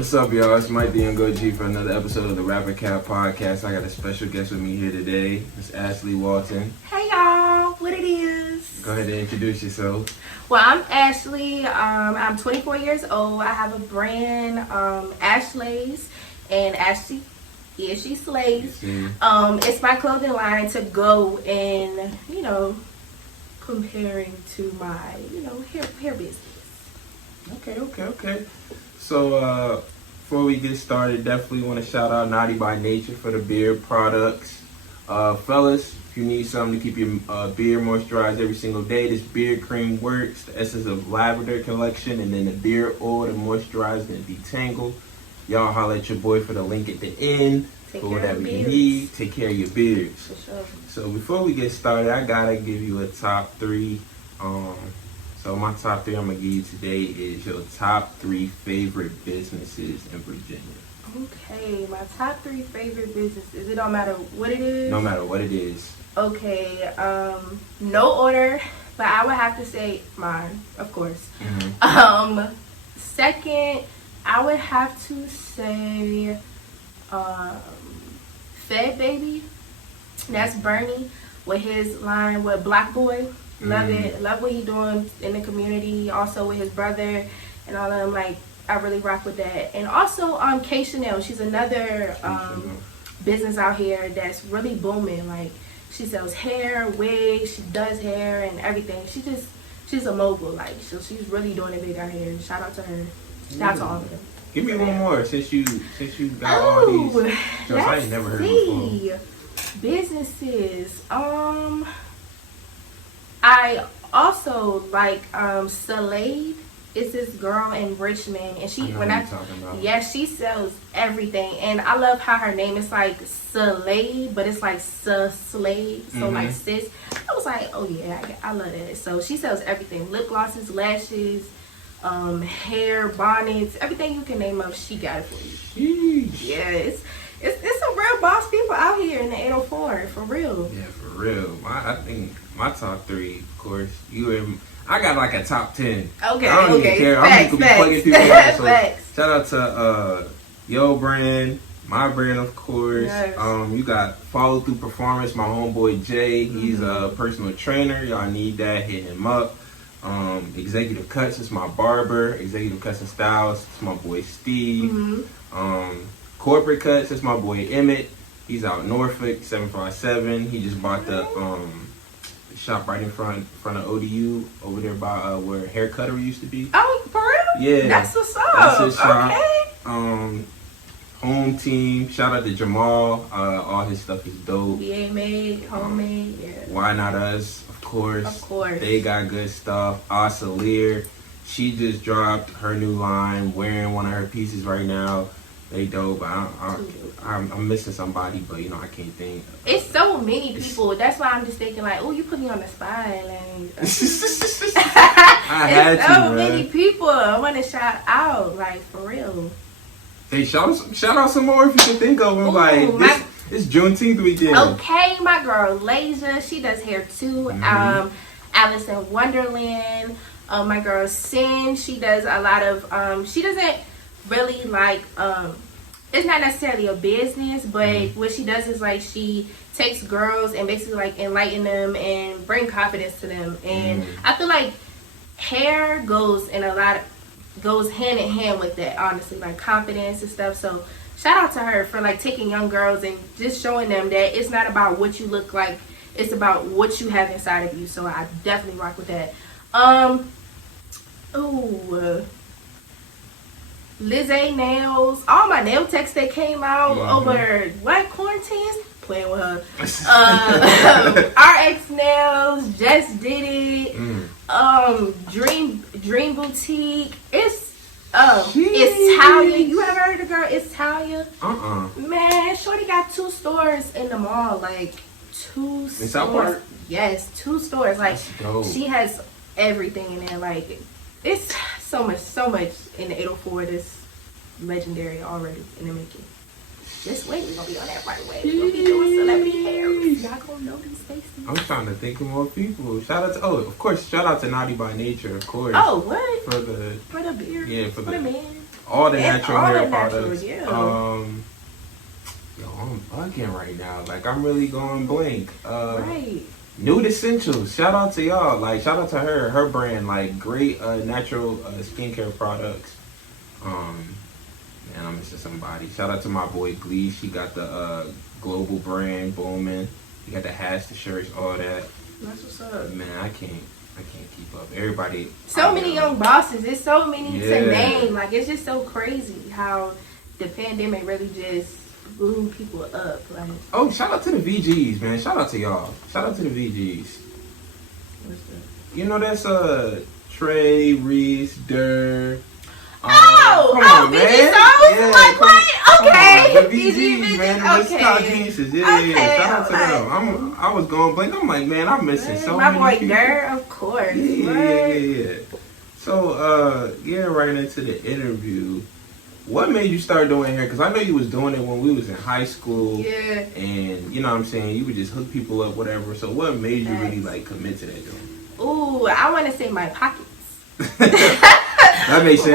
What's up, y'all? It's Mike the Young OG for another episode of the Rapper Cat Podcast. I got a special guest with me here today. It's Ashleigh Walton. Hey, y'all. What it is? Go ahead and introduce yourself. Well, I'm Ashleigh. I'm 24 years old. I have a brand, Ashleigh's, and Ashley, yeah, she slays. It's my clothing line to go and, comparing to my, hair business. Okay. So, before we get started, definitely want to shout out Naughty by Nature for the beard products. Fellas, if you need something to keep your beard moisturized every single day, this beard cream works. The Essence of Lavender collection, and then the beard oil to moisturize and detangle. Y'all holler at your boy for the link at the end for whatever you need. Take care of your beards. For sure. So before we get started, I gotta give you a top three. So my top three I'm gonna give you today is your top three favorite businesses in Virginia. Okay, my top three favorite businesses. It don't matter what it is? No matter what it is. Okay, no order, but I would have to say mine, of course. Mm-hmm. Second, I would have to say Fed Baby. That's Bernie with his line with Black Boy. Love it. Love what he's doing in the community. Also with his brother and all of them. Like, I really rock with that. And also K Chanel. She's another business out here that's really booming. Like, she sells hair, wigs, she does hair and everything. She's a mogul. Like, so she's really doing it big out here. Shout out to her. Shout out to all of them. Give me one more since you got all these. I ain't never heard before. Businesses. I also like Slade. It's this girl in Richmond, and she she sells everything, and I love how her name is like Slade, but it's like Slade, so like sis. I was like, oh yeah, I love that. So she sells everything: lip glosses, lashes, hair, bonnets, everything you can name up. She got it for you. Sheesh. Yeah, it's some real boss people out here in the 804, for real. Yeah, for real. I think my top three, of course, I got like a top 10. Okay, I don't even care. I'm just gonna be plugging people out. So shout out to Yo Brand, my brand, of course. Yes. You got Follow Through Performance, my homeboy Jay. He's a personal trainer. Y'all need that, hit him up. Executive Cuts is my barber. Executive Cuts and Styles, it's my boy Steve. Corporate Cuts, it's my boy Emmett. He's out in Norfolk, 757. He just bought the shop right in front of ODU over there by where Hair Cutter used to be. Oh, for real? Yeah. That's what's up. That's his shop. Okay. Home team. Shout out to Jamal. All his stuff is dope. BA made, homemade, yeah. Why Not Us, of course. Of course. They got good stuff. Ashleigh, she just dropped her new line, wearing one of her pieces right now. They dope. I'm missing somebody, but I can't think. It's so many people. That's why I'm just thinking like, oh, you put me on the spot. Like, I had it's to, so many people I want to shout out, like, for real. Hey, shout out some more if you can think of them. Ooh, like, it's Juneteenth weekend. Okay, my girl Lasia, she does hair too. Alice in Wonderland. My girl Sin, she does a lot of. She doesn't really like it's not necessarily a business, but what she does is like she takes girls and basically like enlighten them and bring confidence to them. And I feel like hair goes hand in hand with that, honestly, like confidence and stuff. So shout out to her for like taking young girls and just showing them that it's not about what you look like, it's about what you have inside of you. So I definitely rock with that. Liz A Nails, all my nail techs that came out over quarantine, playing with her. RX Nails, Just Did It. Dream Boutique. It's Talia. You ever heard of the girl? It's Talia. Man, shorty got 2 stores in the mall, like 2 stores. In South Park? Yes, 2 stores. Like she has everything in there. Like it's so much in the 804 that's legendary already in the making. Just wait, we're gonna be on that right away. We're gonna be doing celebrity hair. Y'all gonna know these faces. I'm trying to think of more people. Shout out to Naughty by Nature, of course. Oh, what? For the beard. Yeah, for the man. all the And natural all hair the natural, products. yeah. Yo, I'm bugging right now. Like, I'm really going blank. Right. Nude Essentials. Shout out to y'all. Like, shout out to her brand. Like, great natural skincare products. Man, I'm missing somebody. Shout out to my boy Glee. She got the global brand booming. You got the hats, the shirts, all that. That's what's up. Man, I can't keep up. Everybody. So many young bosses. It's so many Yeah. to name. Like, it's just so crazy how the pandemic really just blew people up. Like, Oh, shout out to the VGs, man. Shout out to y'all. Shout out to the VGs. what's that? You know, that's Trey, Reese, Durr. BG Souls? Like, what? Okay. The VGs, man. The Okay. Style Geniuses. Yeah. Okay, Shout out to alright. them. I was going blank. I'm like, man, I'm missing so My many boy people. Durr, of course. Yeah. So, getting right into the interview, what made you start doing hair? Because I know you was doing it when we was in high school. Yeah. And, you know what I'm saying, you would just hook people up, whatever. So, what made you really, Yes. like, commit to that joint? Ooh, I want to say my pockets. That makes sense.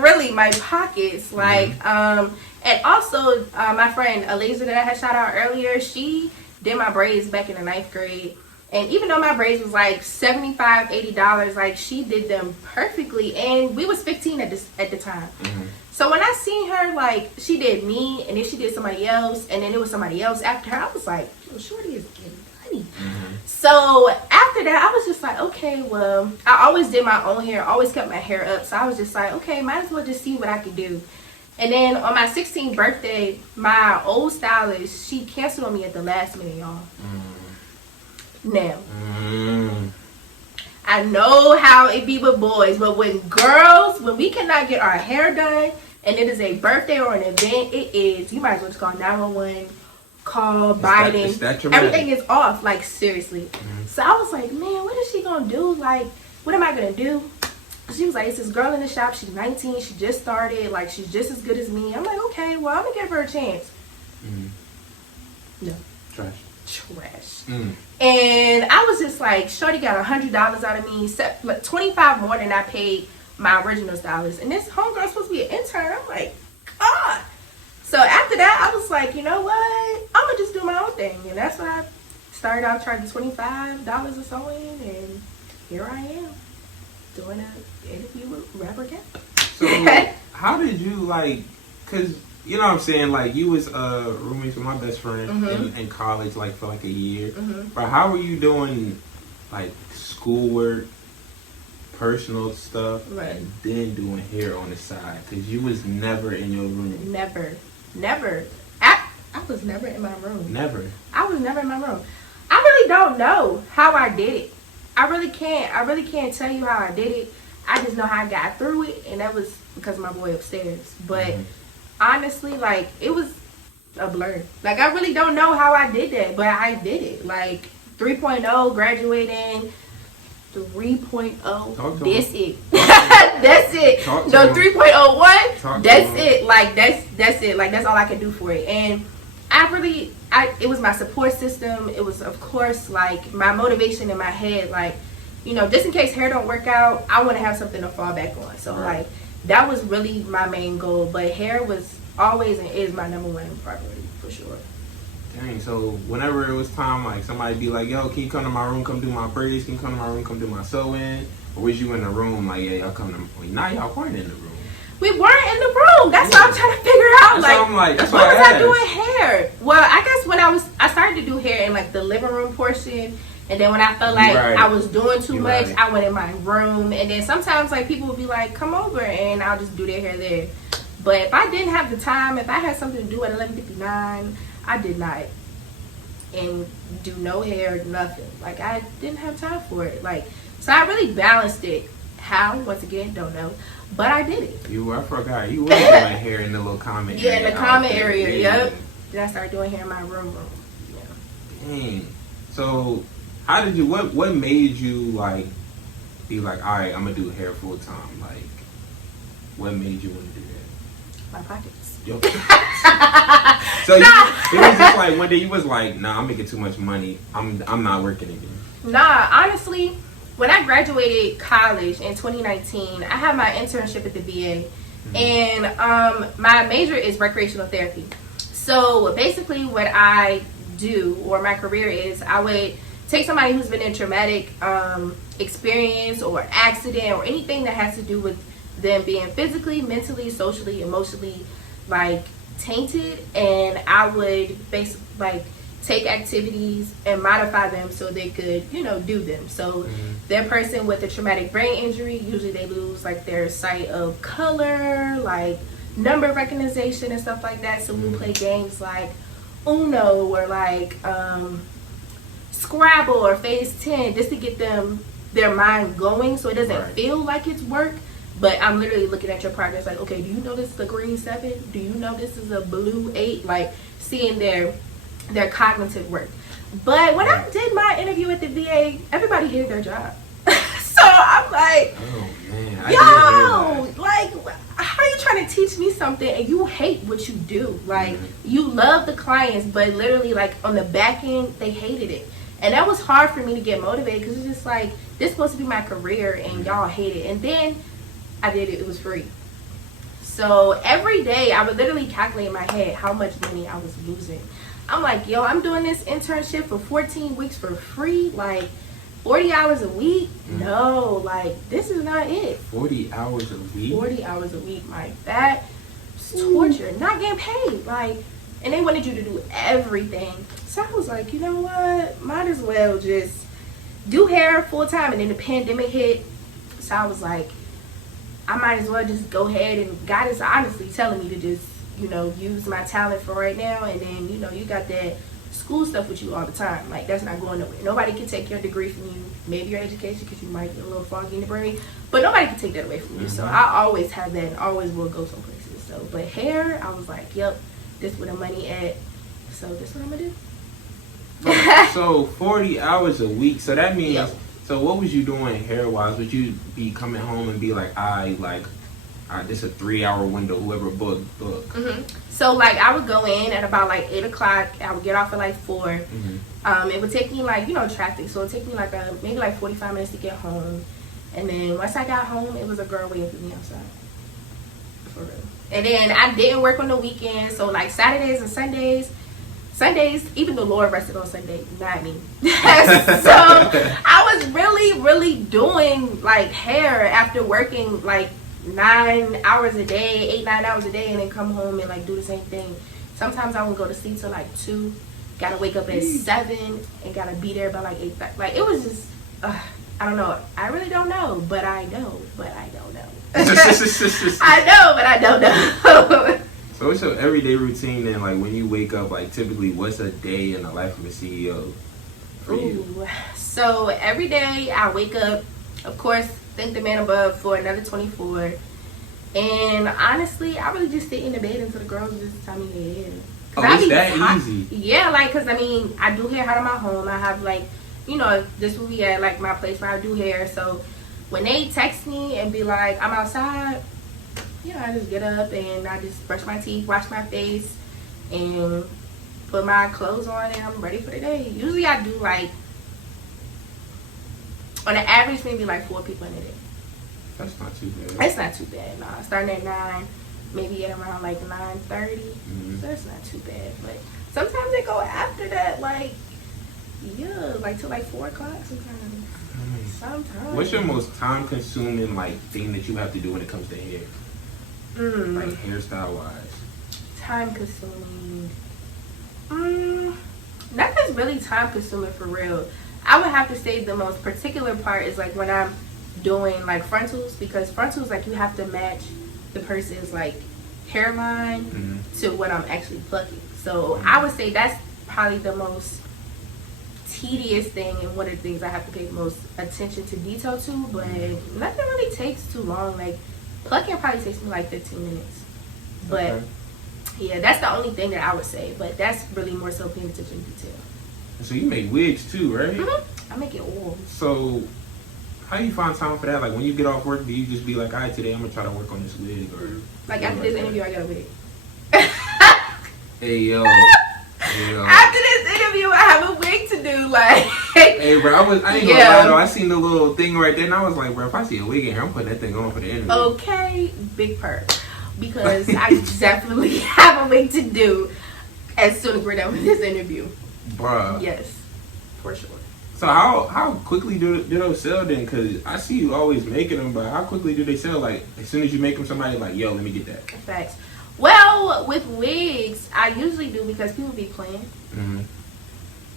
Really, my pockets. Like, and also, my friend Eliza that I had shout out earlier, she did my braids back in the 9th grade. And even though my braids was like $75, $80, like, she did them perfectly. And we was 15 at the time. So when I seen her, like, she did me, and then she did somebody else, and then it was somebody else after her, I was like, yo, shorty is getting money. So after that, I was just like, okay, well, I always did my own hair, always kept my hair up. So I was just like, okay, might as well just see what I could do. And then on my 16th birthday, my old stylist, she canceled on me at the last minute, y'all. Now, I know how it be with boys, but when we cannot get our hair done, and it is a birthday or an event, you might as well just call 911, call Biden. Everything is off, like, seriously. So I was like, man, what is she gonna do? Like, what am I gonna do? She was like, it's this girl in the shop, she's 19, she just started, like, she's just as good as me. I'm like, okay, well, I'm gonna give her a chance. No. Trash. And I was just like, shorty got $100 out of me, like $25 more than I paid my original stylist. And this homegirl's supposed to be an intern. I'm like, God. So after that, I was like, you know what? I'm gonna just do my own thing. And that's why I started out charging $25 or so in, and here I am doing an interview with Rapper Cap. So how did you, like, because, you know what I'm saying, like, you was roommates with my best friend in college, like, for like a year. But how were you doing, like, schoolwork, personal stuff, and then doing hair on the side? Because you was never in your room. Never. I was never in my room. Never. I was never in my room. I really don't know how I did it. I really can't tell you how I did it. I just know how I got through it, and that was because of my boy upstairs. But honestly, like, it was a blur. Like, I really don't know how I did that, but I did it. Like, 3.0, graduating, 3.0, that's it. That's it. No, 3.01, that's it. Like, that's it. Like, that's all I can do for it. And it was my support system. It was, of course, like, my motivation in my head. Like, you know, just in case hair don't work out, I want to have something to fall back on. So, like, that was really my main goal. But hair was always and is my number one priority, for sure. Dang, so whenever it was time, like, somebody be like, yo, can you come to my room, come do my braids? Can you come to my room, come do my sew-in? Or was you in the room, like, yeah, y'all come to me? Now y'all weren't in the room. We weren't in the room. That's what I'm trying to figure out. That's what why was I doing hair? Well, I guess when I started to do hair in, like, the living room portion. And then when I felt like I was doing too much, I went in my room. And then sometimes, like, people would be like, come over, and I'll just do their hair there. But if I didn't have the time, if I had something to do at 11:59, I did not. And do no hair, nothing. Like, I didn't have time for it. Like, so I really balanced it. How? Once again, don't know. But I did it. I forgot. You were doing hair in the little comment area. Yeah, in the comment area, yep. Then I started doing hair in my room. Yeah. Dang. So, how did you, what made you, like, be like, all right, I'm going to do hair full time? Like, what made you want to do that? My pockets. Your pockets. So, it was just like, one day you was like, nah, I'm making too much money. I'm not working again. Nah, honestly, when I graduated college in 2019, I had my internship at the VA. And my major is recreational therapy. So basically what I do, or my career is, I would take somebody who's been in traumatic experience or accident or anything that has to do with them being physically, mentally, socially, emotionally like tainted, and I would basically like take activities and modify them so they could, you know, do them. So their person with a traumatic brain injury, usually they lose like their sight of color, like number recognition and stuff like that. So we play games like Uno or like Scrabble or Phase 10 just to get them their mind going so it doesn't feel like it's work. But I'm literally looking at your progress like, okay, do you know this is a green 7? Do you know this is a blue 8? Like seeing their cognitive work. But when I did my interview at the VA, everybody hated their job. So I'm like, oh man, yo, like, how are you trying to teach me something and you hate what you do? Like, you love the clients, but literally, like, on the back end, they hated it. And that was hard for me to get motivated because it's just like, this is supposed to be my career and y'all hate it. And then I did it. It was free. So every day, I would literally calculate in my head how much money I was losing. I'm like, yo, I'm doing this internship for 14 weeks for free. Like, 40 hours a week? No, like, this is not it. 40 hours a week? 40 hours a week, like, that's torture. Not getting paid, like, and they wanted you to do everything. So I was like, you know what? Might as well just do hair full time. And then the pandemic hit. So I was like, I might as well just go ahead, and God is honestly telling me to just, you know, use my talent for right now. And then, you know, you got that school stuff with you all the time. Like, that's not going nowhere. Nobody can take your degree from you. Maybe your education, because you might get a little foggy in the brain. But nobody can take that away from you. So I always have that and always will go some places. So, but hair, I was like, yep, this where the money at. So this what I'm going to do. So 40 hours a week. So that means, so what was you doing hair-wise? Would you be coming home and be like, this is a 3-hour window, whoever book. So, like, I would go in at about, like, 8 o'clock. I would get off at, like, 4. It would take me, like, you know, traffic. So, it would take me, like, maybe, like, 45 minutes to get home. And then once I got home, it was a girl waiting for me outside. For real. And then I didn't work on the weekends. So, like, Saturdays and Sundays, even the Lord rested on Sunday, not me. So I was really, really doing like hair after working like 9 hours a day, 8-9 hours a day, and then come home and like do the same thing. Sometimes I would go to sleep till like 2, gotta wake up at 7, and gotta be there by like 8. Like, it was just, I don't know. I really don't know, but I know, but I don't know. I know, but I don't know. So what's your everyday routine then? Like, when you wake up, like, typically, what's a day in the life of a CEO for you? So every day I wake up, of course, thank the man above for another 24. And honestly, I really just sit in the bed until the girls just tell me they're here. Oh, it's that easy? Yeah, like, because, I mean, I do hair out of my home. I have, like, you know, this will be at, like, my place where I do hair. So when they text me and be like, I'm outside, you know, I just get up and I just brush my teeth, wash my face, and put my clothes on, and I'm ready for the day. Usually I do, like, on an average, maybe like 4 people in a day. That's not too bad. It's not too bad, nah. Starting at 9, maybe at around like 9:30. So it's not too bad. But sometimes they go after that, like, like till like 4 o'clock sometimes. Sometimes. What's your most time-consuming like thing that you have to do when it comes to hair? Like hairstyle-wise. Time-consuming. Nothing's really time-consuming for real. I would have to say the most particular part is like when I'm doing like frontals, because frontals, like, you have to match the person's like hairline to what I'm actually plucking. So I would say that's probably the most tedious thing and one of the things I have to pay the most attention to detail to. But nothing really takes too long. Like, plucking probably takes me like 15 minutes. But yeah, that's the only thing that I would say. But that's really more so paying attention to detail. So you make wigs too, right? I make it all. So how do you find time for that? Like, when you get off work, do you just be like, all right, today I'm gonna try to work on this wig? Or like, after this interview, I got a wig. Hey, yo. After this interview, I have a wig to do. Like, hey, bro, I ain't gonna lie though. I seen the little thing right there, and I was like, bro, if I see a wig in here, I'm putting that thing on for the interview. Okay, big perk. because I definitely have a wig to do as soon as we're done with this interview. Bruh. Yes, for sure. So how quickly do those sell then? Because I see you always making them, but how quickly do they sell? Like, as soon as you make them, somebody like, yo, let me get that. Facts. Well, with wigs, I usually do because people be playing. Mm-hmm.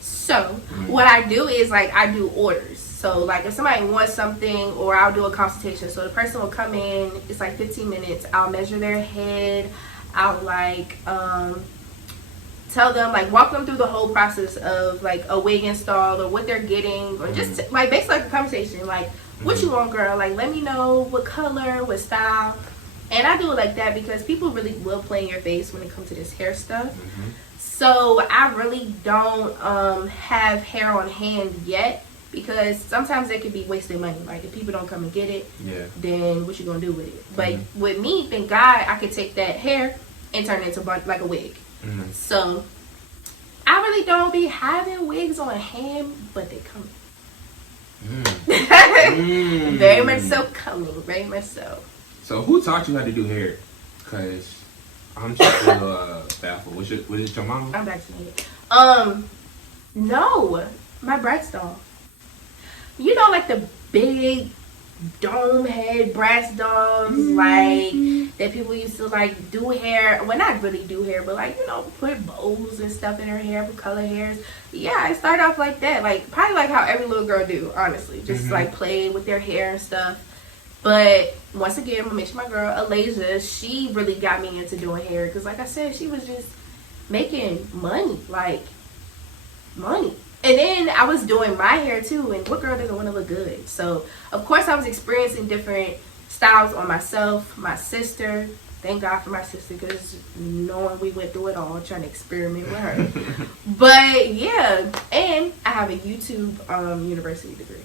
So, what I do is, like, I do orders. So, like, if somebody wants something, or I'll do a consultation. So, the person will come in, it's like 15 minutes. I'll measure their head. I'll, like, tell them, like, walk them through the whole process of, like, a wig install or what they're getting. Or just, like, basically like a conversation. Like, what you want, girl? Like, let me know what color, what style. And I do it like that because people really will play in your face when it comes to this hair stuff. Mm-hmm. So I really don't have hair on hand yet because sometimes they could be wasting money. Like if people don't come and get it, then what you gonna do with it? But with me, thank God, I could take that hair and turn it into like a wig. Mm-hmm. So I really don't be having wigs on hand, but they come. Very much so coming. Very much so. So who taught you how to do hair? Cause I'm just a little baffled. Was it your mama? I'm vaccinated. No, my brass doll. You know, like the big dome head brass dolls, like that people used to like do hair. Well, not really do hair, but like, you know, put bows and stuff in her hair, put color hairs. Yeah, I started off like that, like probably like how every little girl do, honestly, just like play with their hair and stuff. But once again, I'm gonna mention my girl Ashleigh. She really got me into doing hair because, like I said, she was just making money, like money. And then I was doing my hair too, and what girl doesn't want to look good? So of course I was experiencing different styles on myself, my sister. Thank God for my sister because knowing we went through it all, trying to experiment with her. But yeah, and I have a YouTube university degree.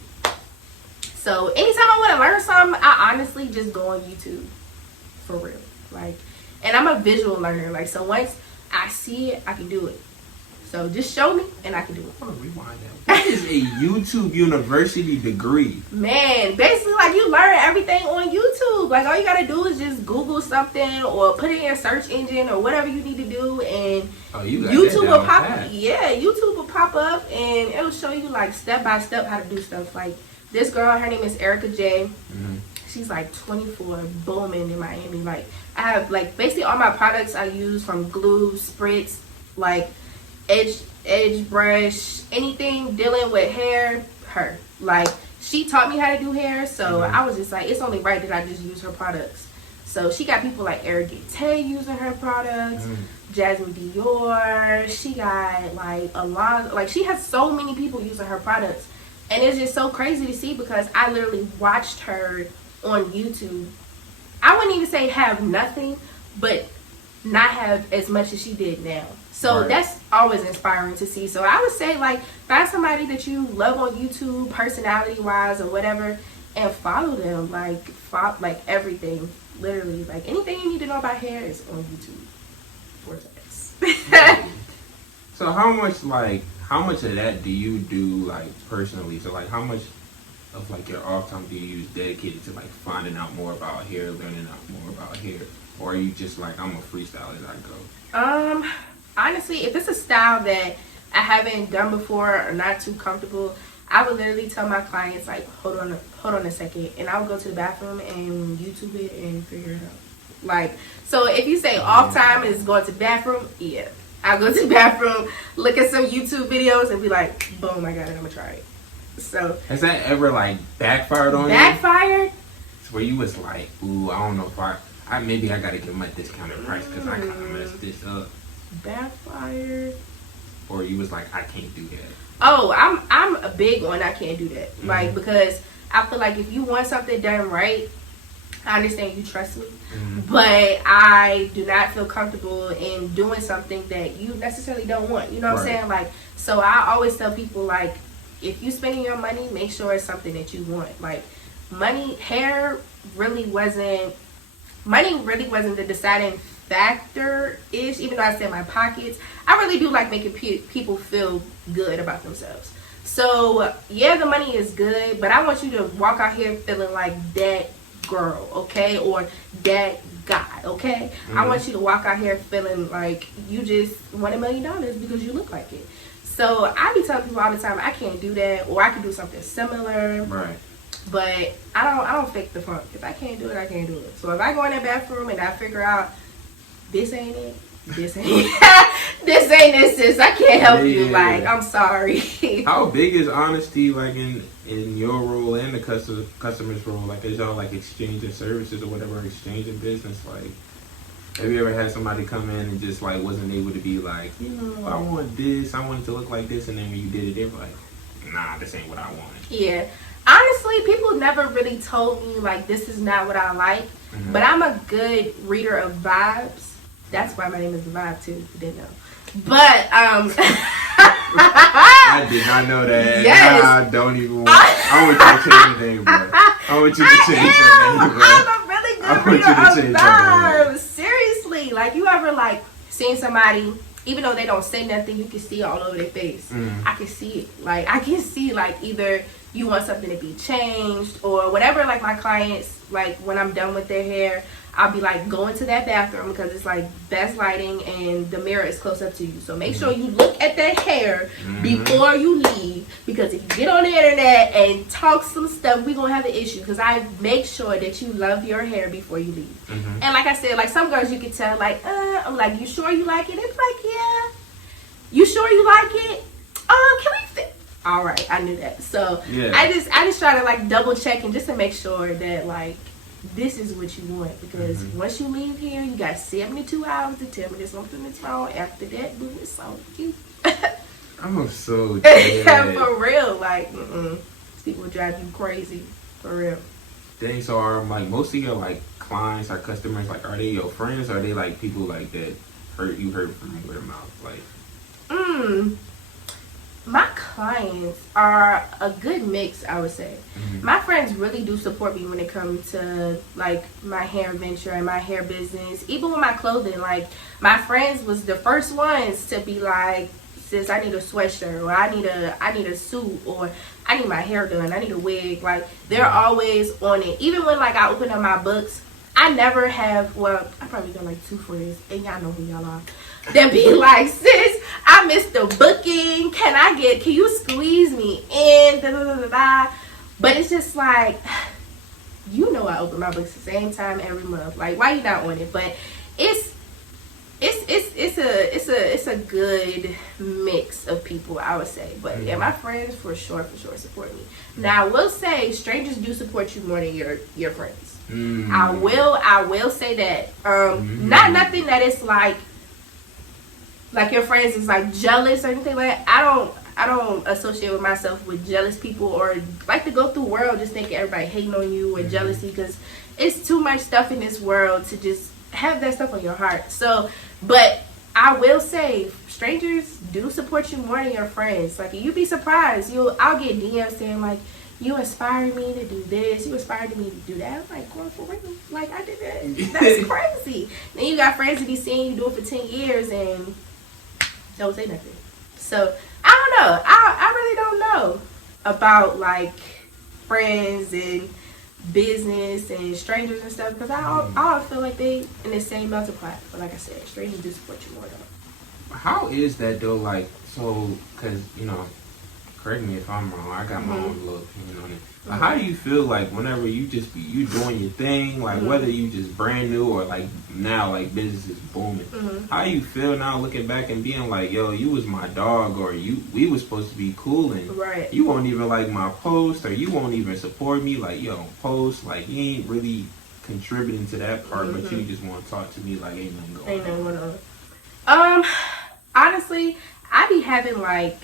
So anytime I want to learn something, I honestly just go on YouTube, for real. Like, and I'm a visual learner. Like, so once I see it, I can do it. So just show me, and I can do it. I'm gonna rewind that. What is a YouTube university degree? Man, basically, like you learn everything on YouTube. Like all you gotta do is just Google something or put it in a search engine or whatever you need to do, and YouTube will pop. Yeah, YouTube will pop up, and it will show you like step by step how to do stuff. Like. This girl, her name is Erica J. She's like 24, booming in Miami. Like I have like basically all my products I use from glue, spritz, like edge brush, anything dealing with hair. Her like she taught me how to do hair, so I was just like, it's only right that I just use her products. So she got people like Erica Tay using her products, Jasmine Dior. She got like a lot. Like she has so many people using her products. And it's just so crazy to see because I literally watched her on YouTube. I wouldn't even say have nothing, but not have as much as she did now. So that's always inspiring to see. So I would say, like, find somebody that you love on YouTube, personality-wise or whatever, and follow them. Like everything, literally. Like, anything you need to know about hair is on YouTube. Vortex. So how much of that do you do like personally? So like how much of like your off time do you use dedicated to like finding out more about hair, learning out more about hair? Or are you just like, I'm a freestyle as I go? Honestly, if it's a style that I haven't done before or not too comfortable, I would literally tell my clients like, hold on a second, and I would go to the bathroom and YouTube it and figure it out. Like, so if you say off time is going to the bathroom, yeah. I'll go to the bathroom, look at some YouTube videos, and be like, boom, I got it, I'm gonna try it. So has that ever like backfired on you? Backfired? It's where you was like, ooh, I don't know if I maybe I gotta give them a discounted price because I kind of messed this up. Backfired? Or you was like, I can't do that. Oh, I'm a big on I can't do that. Like, because I feel like if you want something done right, I understand you trust me, but I do not feel comfortable in doing something that you necessarily don't want. You know what I'm saying? Like, so I always tell people, like, if you spending your money, make sure it's something that you want. Like, hair really wasn't the deciding factor-ish, even though I said my pockets. I really do like making people feel good about themselves. So, yeah, the money is good, but I want you to walk out here feeling like that girl, okay, or that guy, okay? I want you to walk out here feeling like you just won $1 million because you look like it. So I be telling people all the time, I can't do that, or I can do something similar. Right. But I don't fake the funk. If I can't do it, I can't do it. So if I go in that bathroom and I figure out this ain't it, this ain't this ain't it, sis, I can't help you. Like, I'm sorry. How big is honesty, like, in your role and the customer's role? Like, is y'all like exchanging services or whatever, exchanging business? Like, have you ever had somebody come in and just like wasn't able to be like, you know, I want this, I want it to look like this, and then when you did it, they were like, nah, this ain't what I want. Yeah. Honestly, people never really told me like this is not what I like. But I'm a good reader of vibes. That's why my name is The Vibe too, if you didn't know. But I did not know that. Yes. Nah, don't even want. I want you to change your name, bro. I want you to change your name, bro. I'm a really good reader of vibes. Seriously, like you ever like seen somebody, even though they don't say nothing, you can see all over their face. I can see it. Like I can see like either you want something to be changed or whatever. Like my clients, like when I'm done with their hair, I'll be like, go into that bathroom because it's like best lighting and the mirror is close up to you. So make sure you look at that hair before you leave, because if you get on the internet and talk some stuff, we're going to have an issue, because I make sure that you love your hair before you leave. And like I said, like some girls you can tell like, I'm like, you sure you like it? It's like, yeah. You sure you like it? Can we fit? All right, I knew that. So I just try to like double check and just to make sure that like this is what you want, because once you leave here, you got 72 hours to tell me there's something that's wrong. After that, boo, it's on you. I'm so dead. For real, like people drive you crazy, for real. Dang, so are like most of your like clients or customers, like are they your friends? Or are they like people like that you heard from word of mouth? Like my clients are a good mix, I would say. My friends really do support me when it comes to like my hair venture and my hair business. Even with my clothing, like my friends was the first ones to be like, sis, I need a sweatshirt, or I need a suit, or I need my hair done, I need a wig. Like they're always on it. Even when like I open up my books, I never have, well, I probably got like 2 friends, and y'all know who y'all are. They'll be like, sis, I missed the booking. Can you squeeze me in? Da, da, da, da, da. But it's just like, you know, I open my books the same time every month. Like, why you not on it? But it's a good mix of people, I would say. But yeah, my friends for sure support me. Now I will say strangers do support you more than your friends. I will say that. Not nothing that it's like your friends is like jealous or anything like that. I don't associate with myself with jealous people, or like to go through the world just thinking everybody hating on you or jealousy, because it's too much stuff in this world to just have that stuff on your heart. So, but I will say strangers do support you more than your friends. Like you'd be surprised. I'll get DMs saying like, you inspired me to do this, you inspired me to do that. I'm like, girl, for real? Like I did that? That's crazy. Then you got friends that be seeing you do it for 10 years and don't say nothing. So I don't know. I really don't know about like friends and business and strangers and stuff, because I feel like they in the same multiply. But like I said, strangers do support you more though. how is that though? Like, so, because you know, correct me if I'm wrong, I got my own little opinion on it. But how do you feel like whenever you doing your thing, like whether you just brand new or like now like business is booming, how you feel now looking back and being like, yo, you was my dog, or we was supposed to be cool, and you won't even like my post, or you won't even support me, like you don't post, like you ain't really contributing to that part, but you just want to talk to me like ain't nothing going on. Honestly, I be having like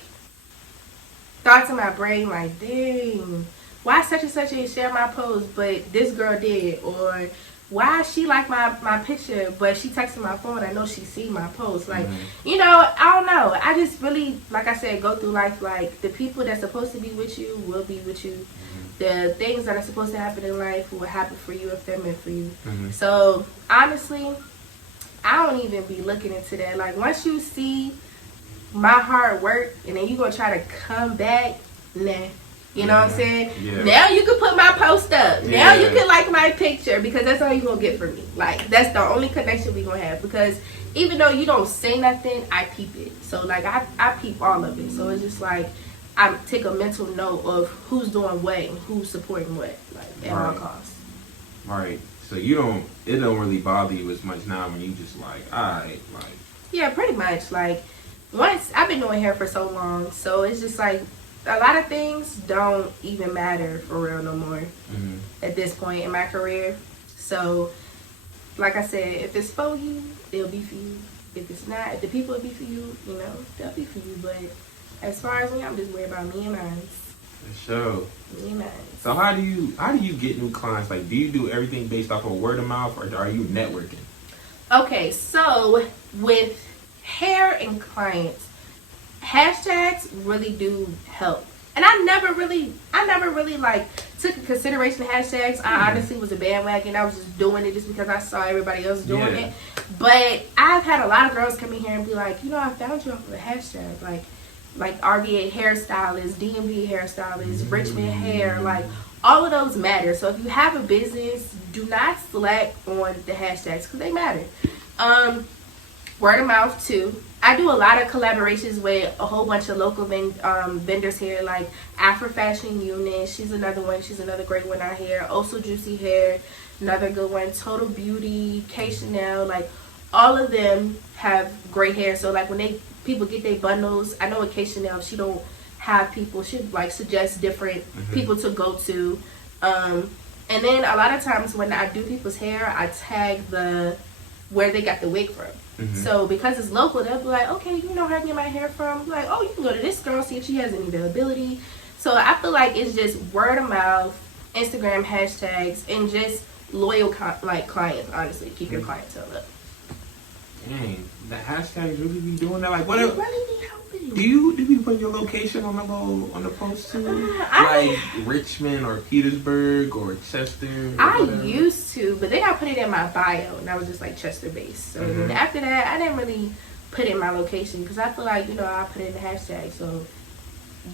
thoughts in my brain like, dang, why such and such didn't share my post, but this girl did? Or why she liked my picture, but she texted my phone, I know she seen my post. Like, you know, I don't know. I just really, like I said, go through life like the people that's supposed to be with you will be with you. The things that are supposed to happen in life will happen for you if they're meant for you. So, honestly, I don't even be looking into that. Like, once you see my hard work and then you gonna try to come back, nah. You know what I'm saying? Yeah. Now you can put my post up. Now you Yeah. can like my picture, because that's all you gonna get from me. Like, that's the only connection we gonna have, because even though you don't say nothing, I peep it. So like I peep all of it. So it's just like I take a mental note of who's doing what and who's supporting what, like at all costs. Right. So it don't really bother you as much now when you just like, alright, like. Yeah, pretty much. Like, once I've been doing hair for so long, so it's just like a lot of things don't even matter for real no more at this point in my career. So, like I said, if it's for you, it'll be for you. If it's not, if the people will be for you, you know, they'll be for you. But as far as me, I'm just worried about me and mine. For sure. Me and mine. So how do you get new clients? Like, do you do everything based off of word of mouth, or are you networking? Okay, so with hair and clients, hashtags really do help. And I never really like took into consideration hashtags. I honestly was a bandwagon. I was just doing it just because I saw everybody else doing it. But I've had a lot of girls come in here and be like, you know, I found you off of a hashtag. Like RVA hairstylist, DMV hairstylist, Richmond hair, like all of those matter. So if you have a business, do not slack on the hashtags because they matter. Word of mouth too. I do a lot of collaborations with a whole bunch of local vendors here, like Afro Fashion Unit. She's another one. She's another great one out here. Also Juicy Hair, another good one. Total Beauty, K Chanel, like all of them have great hair. So like when people get their bundles, I know with K Chanel, she don't have people. She like suggests different people to go to. And then a lot of times when I do people's hair, I tag where they got the wig from. So because it's local, they'll be like, okay, you know where I get my hair from? Like, oh, you can go to this girl, see if she has any availability. So I feel like it's just word of mouth, Instagram hashtags, and just loyal clients, honestly. Keep your clientele up. Dang, the hashtags really be doing that? Like, what They really be helping. do you put your location on the post too? Like Richmond or Petersburg or Chester? Or I whatever? used to, but then I put it in my bio, and I was just like Chester based. So then after that, I didn't really put in my location because I feel like, you know, I put in the hashtag. So,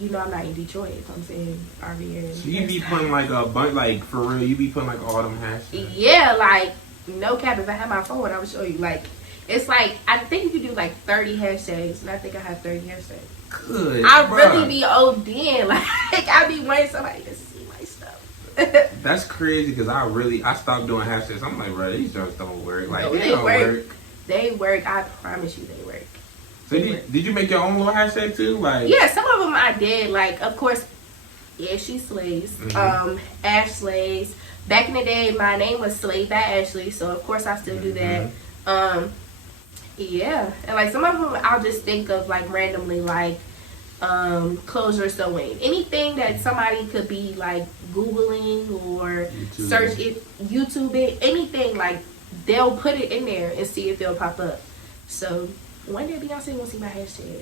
you know, I'm not in Detroit. So I'm saying RVA. So you be putting like a bunch, like for real, you be putting like all them hashtags? Yeah, like no cap. If I had my phone, I would show you. Like, it's like, I think you could do like 30 hashtags, and I think I have 30 hashtags. Good. I really be ODing. Like, I be wanting somebody to see my stuff. That's crazy because I stopped doing hashtags. I'm like, bro, these jokes don't work. Like, No, they don't work. They work. I promise you, they work. So did you make your own little hashtag too? Like, yeah, some of them I did. Like, of course, yeah, she slays. Ashleigh's. Back in the day, my name was Slayed by Ashleigh, so of course I still do that. Yeah, and like some of them I'll just think of like randomly, like closure sewing, anything that somebody could be like Googling or search it, YouTube it, anything, like they'll put it in there and see if they'll pop up. So one day Beyonce won't see my hashtag.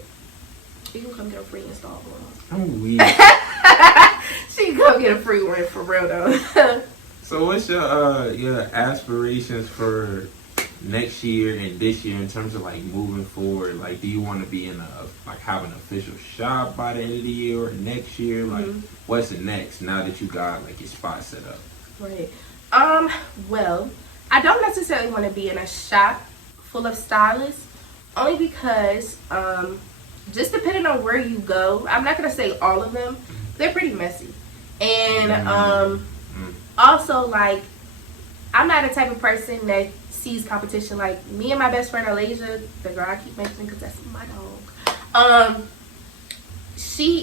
She can come get a free install one. I'm weak. She can come get a free one for real though. So what's your aspirations for next year and this year in terms of like moving forward? Like, do you want to be have an official shop by the end of the year or next year? Like, what's the next now that you got like your spot set up? Right. Well, I don't necessarily want to be in a shop full of stylists, only because just depending on where you go, I'm not gonna say all of them, they're pretty messy. And also, like, I'm not the type of person that sees competition. Like, me and my best friend Alasia, the girl I keep mentioning because that's my dog,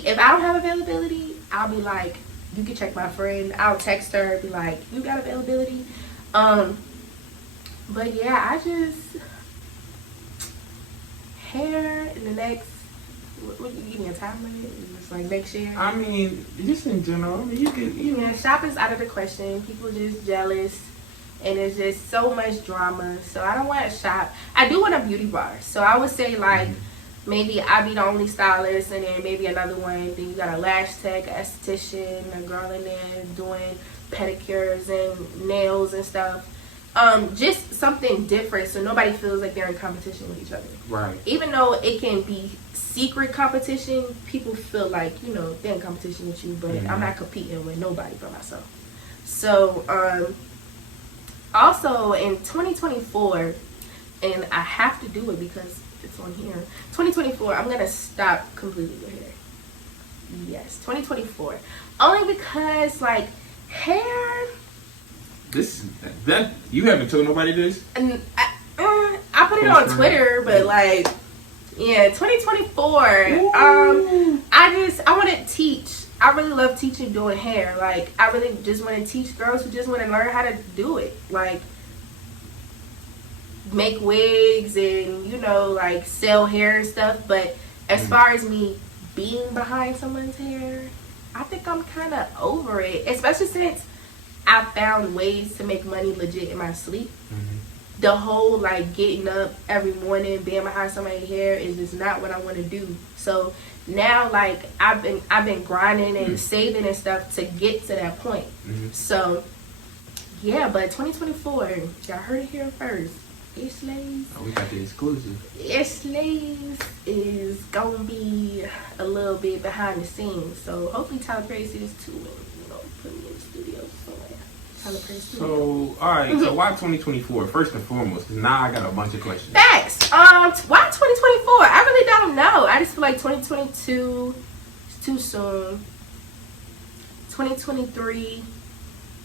if I don't have availability, I'll be like, you can check my friend. I'll text her, be like, you got availability? But yeah, I just hair in the next, what you give me a time limit? It's like next year. I mean, just in general, I mean, you could, Yeah, shop is out of the question. People just jealous, and there's just so much drama. So I don't want a shop. I do want a beauty bar. So I would say like maybe I be the only stylist, and then maybe another one. Then you got a lash tech, esthetician, a girl in there doing pedicures and nails and stuff. just something different, so nobody feels like they're in competition with each other. Right. Even though it can be secret competition, people feel like, they're in competition with you, but I'm not competing with nobody but myself. So, also in 2024, and I have to do it because it's on here. 2024, I'm gonna stop completely with hair. Yes, 2024. Only because, like, hair. You haven't told nobody this? And I put it on Twitter, but like, yeah, 2024. I want to teach. I really love teaching doing hair. Like, I really just want to teach girls who just want to learn how to do it. Like, make wigs and, like, sell hair and stuff. But as far as me being behind someone's hair, I think I'm kind of over it. Especially since I found ways to make money legit in my sleep. The whole, like, getting up every morning, being behind somebody's hair is just not what I want to do. So now, like, I've been grinding and saving and stuff to get to that point. So yeah, but 2024, y'all heard it here first. Ashleigh. Oh, we got the exclusive. Ashleigh is gonna be a little bit behind the scenes. So hopefully Tyler Perry sees too, and put me in the studio somewhere. So, alright, so why 2024? First and foremost, because now I got a bunch of questions. Facts. Why 2024? I really don't know. I just feel like 2022 is too soon. 2023,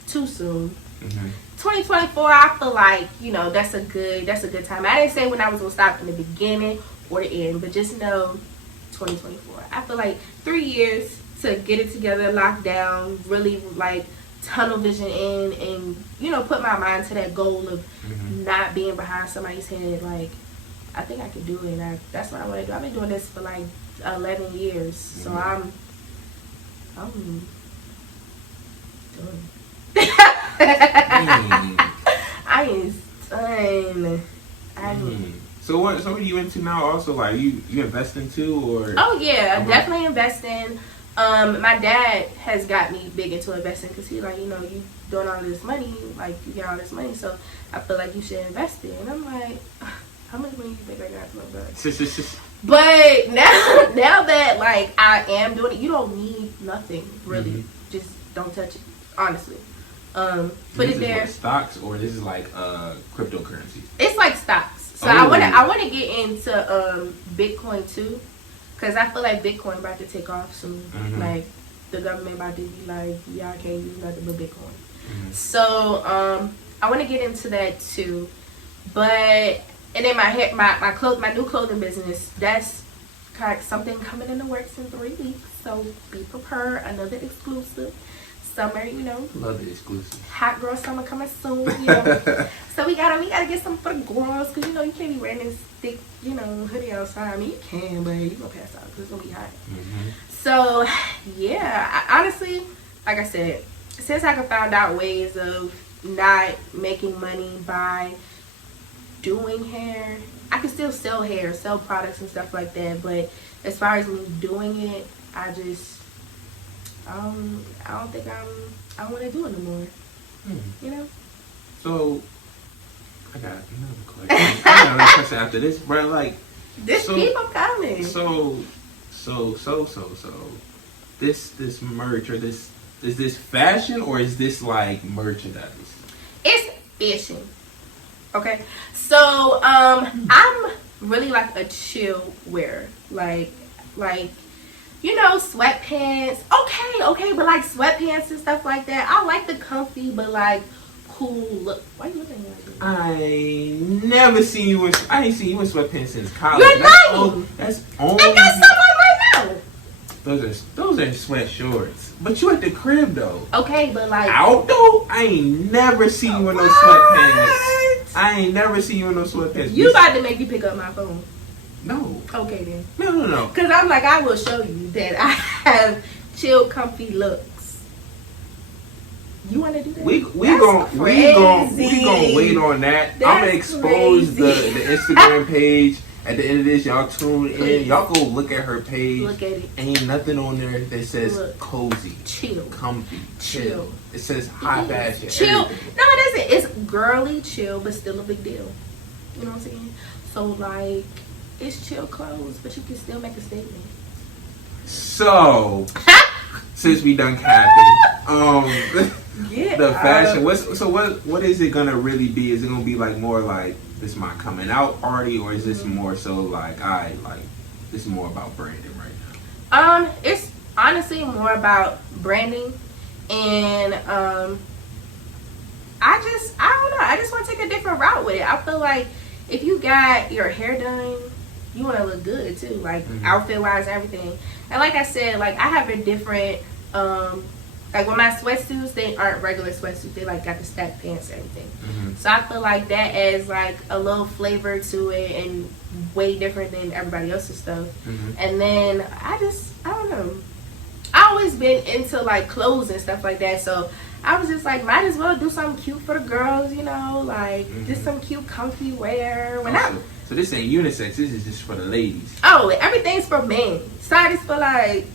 too soon. 2024, I feel like, that's a good time. I didn't say when I was gonna stop in the beginning or the end, but just know 2024. I feel like 3 years to get it together, lock down, really, like, tunnel vision in, and put my mind to that goal of not being behind somebody's head. Like, I think I can do it, and that's what I want to do. I've been doing this for like 11 years, so I'm done. I am done. So what are you into now? Also, like, you investing too, or? Oh yeah, definitely investing. My dad has got me big into investing because he's like, you doing all this money, like, you get all this money, so I feel like you should invest it. And I'm like, how much money you think I got from that? But now that, like, I am doing it, you don't need nothing really. Just don't touch it, honestly. Put it there. What, stocks, or this is like cryptocurrency? It's like stocks. So I want to get into Bitcoin too. Because I feel like Bitcoin about to take off soon. Like, the government about to be like, y'all can't use nothing but Bitcoin. So, I want to get into that too. But, and then my new clothing business, that's kind of something coming in the works in 3 weeks. So, be prepared. Another exclusive. Summer, Love the exclusive. Hot girl summer coming soon. So we gotta get something for the girls, because you can't be wearing this thick hoodie outside. I mean, you can, but you gonna pass out because it's gonna be hot. So yeah, I honestly, like I said, since I found out ways of not making money by doing hair, I can still sell hair, sell products and stuff like that. But as far as me doing it, I don't think I want to do it no more. So I got another question. I got another question after this, bro. Like, keep on coming. So, this merch, or this, is this fashion, or is this like merchandise? It's fashion. Okay. So I'm really like a chill wearer. Like sweatpants. Okay, but like sweatpants and stuff like that. I like the comfy, but like cool look. Why are you looking like that? I ain't seen you in sweatpants since college. You're lying. That's only. I got some on right now. Those are sweat shorts. But you at the crib though. Okay, but like out though, I ain't never seen you in no sweatpants. I ain't never seen you in no sweatpants. You about to make me pick up my phone. No. Okay then. No. Because I'm like, I will show you that I have chill, comfy looks. You want to do that? We gonna wait on that. I'm gonna expose the Instagram page At the end of this, y'all tune in. Y'all go look at her page. Look at it. Ain't nothing on there that says cozy, chill, comfy, chill. It says high fashion. Chill. Everything. No, it doesn't. It's girly, chill, but still a big deal. You know what I'm saying? So like, it's chill clothes, but you can still make a statement. So, since we done capping, the fashion. What is it gonna really be? Is it gonna be like more like this is my coming out party, or is this more so like this is more about branding right now? It's honestly more about branding, and I don't know. I just want to take a different route with it. I feel like if you got your hair done, you want to look good too, like outfit wise, everything. And like I said, like I have a different like with my sweatsuits, they aren't regular sweatsuits. They like got the stacked pants and everything. So I feel like that adds like a little flavor to it and way different than everybody else's stuff. And then I don't know. I always been into like clothes and stuff like that. So I was just like, might as well do something cute for the girls, you know, like just some cute comfy wear. So this ain't unisex. This is just for the ladies. Oh, everything's for men. Side is for like.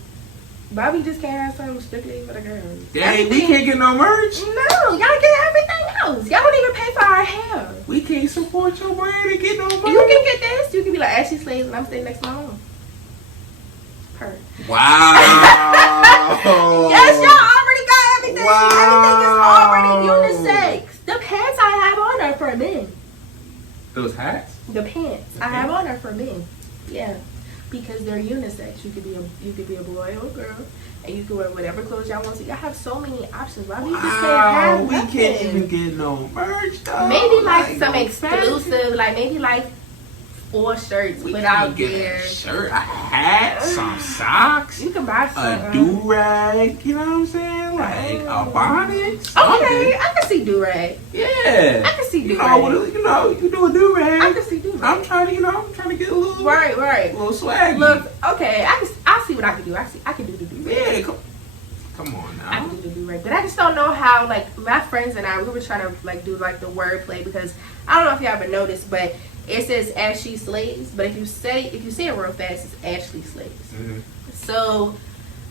Bobby just can't have something strictly for the girls. Dang, we can't get no merch? No, y'all get everything else. Y'all don't even pay for our hair. We can't support your brand and get no merch. You can get this. You can be like Ashleigh and I'm staying next to my home. Wow. Yes, y'all already got everything. Wow. Everything is already unisex. The pants I have on are for men. Those hats? The pants I have on are for men. Yeah. Because they're unisex. You could be a boy or a girl, and you can wear whatever clothes y'all want to. Y'all have so many options. Why we just can't have nothing? We can't even get no merch though. Maybe like some exclusive, like maybe like 4 shirts put out there. A shirt, a hat, some socks. You can buy some. A do-rag, you know what I'm saying? Like a bonnet. Okay, I can see do-rag. Yeah. I can see do-rag. You do a do-rag. I can see do-rag. I'm trying to get a little right. A little swag. Look, okay, I'll see what I can do. I can do the do-rag. Yeah, come on now. I can do the do-rag. But I just don't know how, like, my friends and I, we were trying to like do like the wordplay, because I don't know if you ever noticed, but it says Ashleigh Slays, but if you say it real fast, it's Ashleigh Slays. So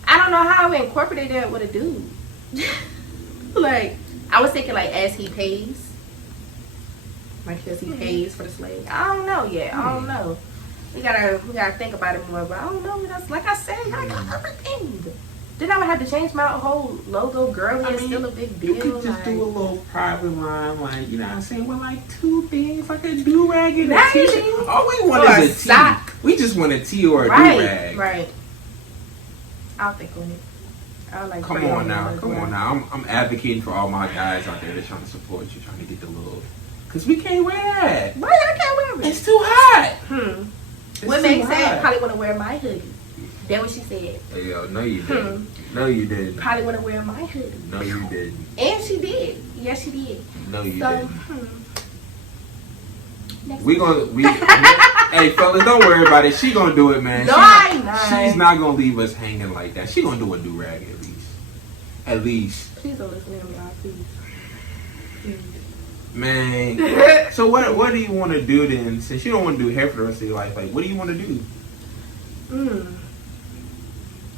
I don't know how I incorporated that with a dude. Like I was thinking like as he pays, like because he pays for the slave. I don't know yet. I don't know. We gotta think about it more. But I don't know. That's like I said, I got everything. Then I would have to change my whole logo. Girly is still a big deal. You could just do a little private line, like, you know what I'm saying, with like 2 things, like a do-rag and a t-shirt. All we want is a sock. We just want a tee or a do-rag. Right. I'll think on it. Come on now. I'm advocating for all my guys out there that's trying to support you, trying to get the little, because we can't wear that. Why I can't wear it? It's too hot. What makes sense? Probably want to wear my hoodie. That's what she said. Hey, yo, no you didn't. No you didn't. Probably want to wear my hoodie. No you didn't. And she did. Yes, she did. No you didn't. Hey fellas, don't worry about it. She gonna do it, man. No, I'm not. She's not gonna leave us hanging like that. She gonna do a do-rag at least. Please don't listen to me, y'all. Please. Man. So what do you want to do then? Since you don't want to do hair for the rest of your life, like what do you want to do?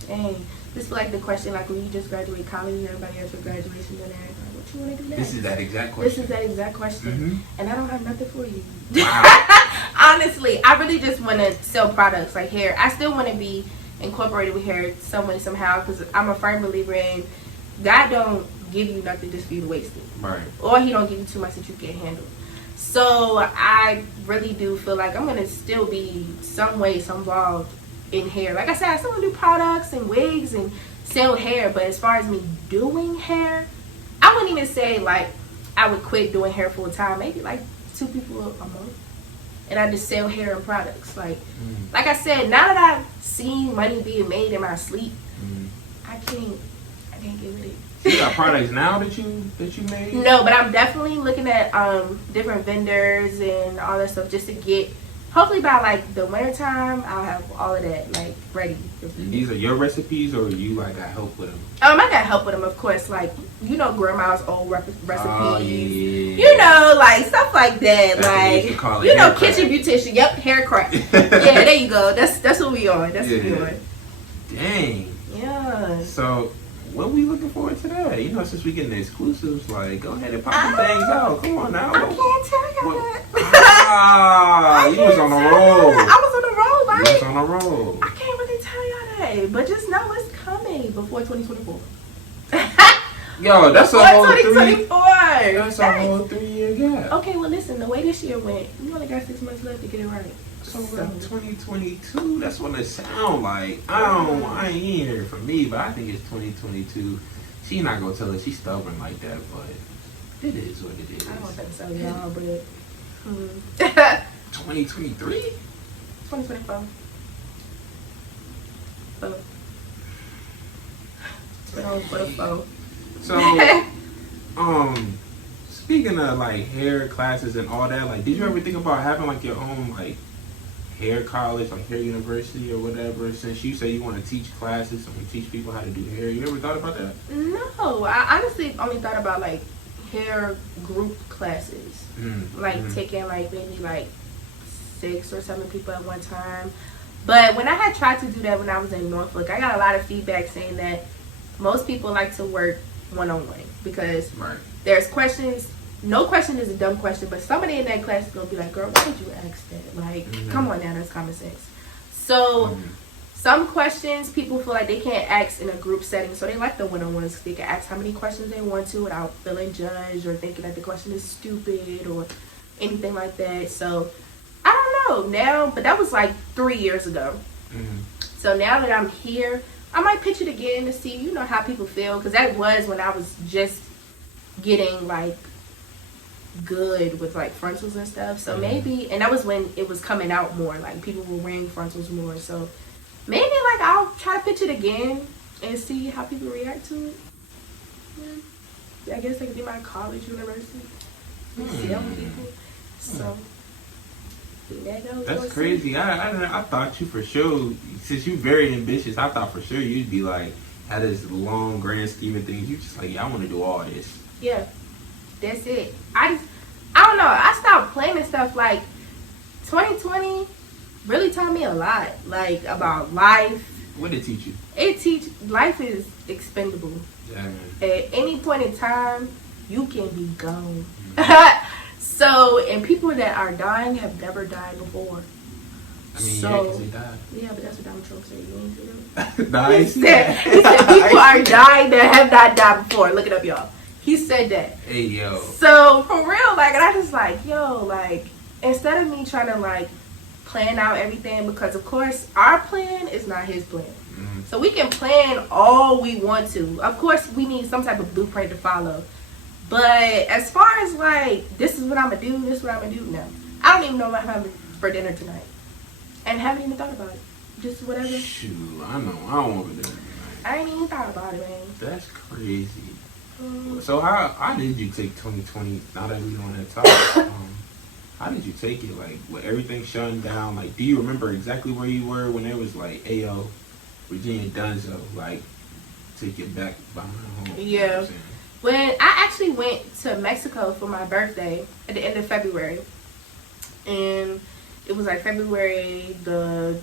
Dang. This is like the question, like when you just graduate college and everybody else with graduation and everything. What you want to do next? This is that exact question. And I don't have nothing for you. Wow. Honestly, I really just want to sell products like hair. I still want to be incorporated with hair some way, somehow, because I'm a firm believer in God don't give you nothing just for you to waste it. Right. Or he don't give you too much that you can't handle. So I really do feel like I'm going to still be some way involved in hair. Like I said, I still want to do products and wigs and sell hair, but as far as me doing hair, I wouldn't even say like I would quit doing hair full time. Maybe like 2 people a month, and I just sell hair and products. Like I said, now that I've seen money being made in my sleep, I can't get with it. You got products now that you made? No, but I'm definitely looking at different vendors and all that stuff just to get hopefully by like the winter time, I'll have all of that like ready. These are your recipes, or you like got help with them? I got help with them, of course. Like grandma's old recipes. Oh, yeah. Like stuff like that. Like kitchen beautician. Yep, hair craft. Yeah, there you go. That's what we on. That's what we on. Dang. Yeah. So, what we looking forward to that? Since we getting the exclusives, like, go ahead and pop some things out. Come on now. I can't tell y'all that. You was on the roll. I was on the roll, right? You was on the roll. I can't really tell y'all that, but just know it's coming before 2024. Yo, that's a whole 2024. That's a whole 3-year gap. Okay, well, listen, the way this year went, you only got 6 months left to get it right. So 2022, that's what it sound like. I ain't hearing it from me, but I think it's 2022. She not gonna tell us she's stubborn like that, but it is what it is. I don't think so, y'all, but 2023? 2024. So, speaking of like hair classes and all that, like, did you ever think about having like your own like hair college, like hair university or whatever? Since you say you want to teach classes and teach people how to do hair, you ever thought about that? No, I honestly only thought about like hair group classes, taking like maybe like 6 or 7 people at one time. But when I had tried to do that when I was in Norfolk, I got a lot of feedback saying that most people like to work one-on-one because there's questions. No question is a dumb question, but somebody in that class is going to be like, girl, why did you ask that? Like, come on now, that's common sense. So some questions people feel like they can't ask in a group setting, so they like the one-on-ones because they can ask how many questions they want to without feeling judged or thinking that the question is stupid or anything like that. So I don't know now, but that was like 3 years ago. So now that I'm here, I might pitch it again to see, how people feel. Because that was when I was just getting, like, good with, like, frontals and stuff. So maybe, and that was when it was coming out more. Like, people were wearing frontals more. So maybe, like, I'll try to pitch it again and see how people react to it. Yeah. I guess they could be my college university. See other people. So... That's crazy. I thought you for sure, since you're very ambitious, I thought for sure you'd be like, had this long grand scheme of things. You just like, I want to do all this. Yeah, that's it. I don't know. I stopped planning stuff like 2020 really taught me a lot, like about life. What did it teach you? Life is expendable. Yeah, man. At any point in time, you can be gone. So, and people that are dying have never died before. I mean, because they died. Yeah, but that's what Donald Trump said. You ain't see that? No, I ain't he said people are dying that have not died before. Look it up, y'all. He said that. Hey, yo. So, for real, like, and I just like, yo, like, instead of me trying to, like, plan out everything, because, of course, our plan is not his plan. So, we can plan all we want to. Of course, we need some type of blueprint to follow. But as far as like, this is what I'm going to do, this is what I'm going to do, no. I don't even know what I'm having for dinner tonight. And haven't even thought about it. Just whatever. Shoot, I know. I don't want to do it. I ain't even thought about it, man. That's crazy. So how did you take 2020, now that we on that topic, how did you take it? Like, with everything shutting down, like, do you remember exactly where you were when it was like, Ayo, Virginia Dunzo, like, take it back behind home? Yeah. When I actually went to Mexico for my birthday at the end of February, and it was like February the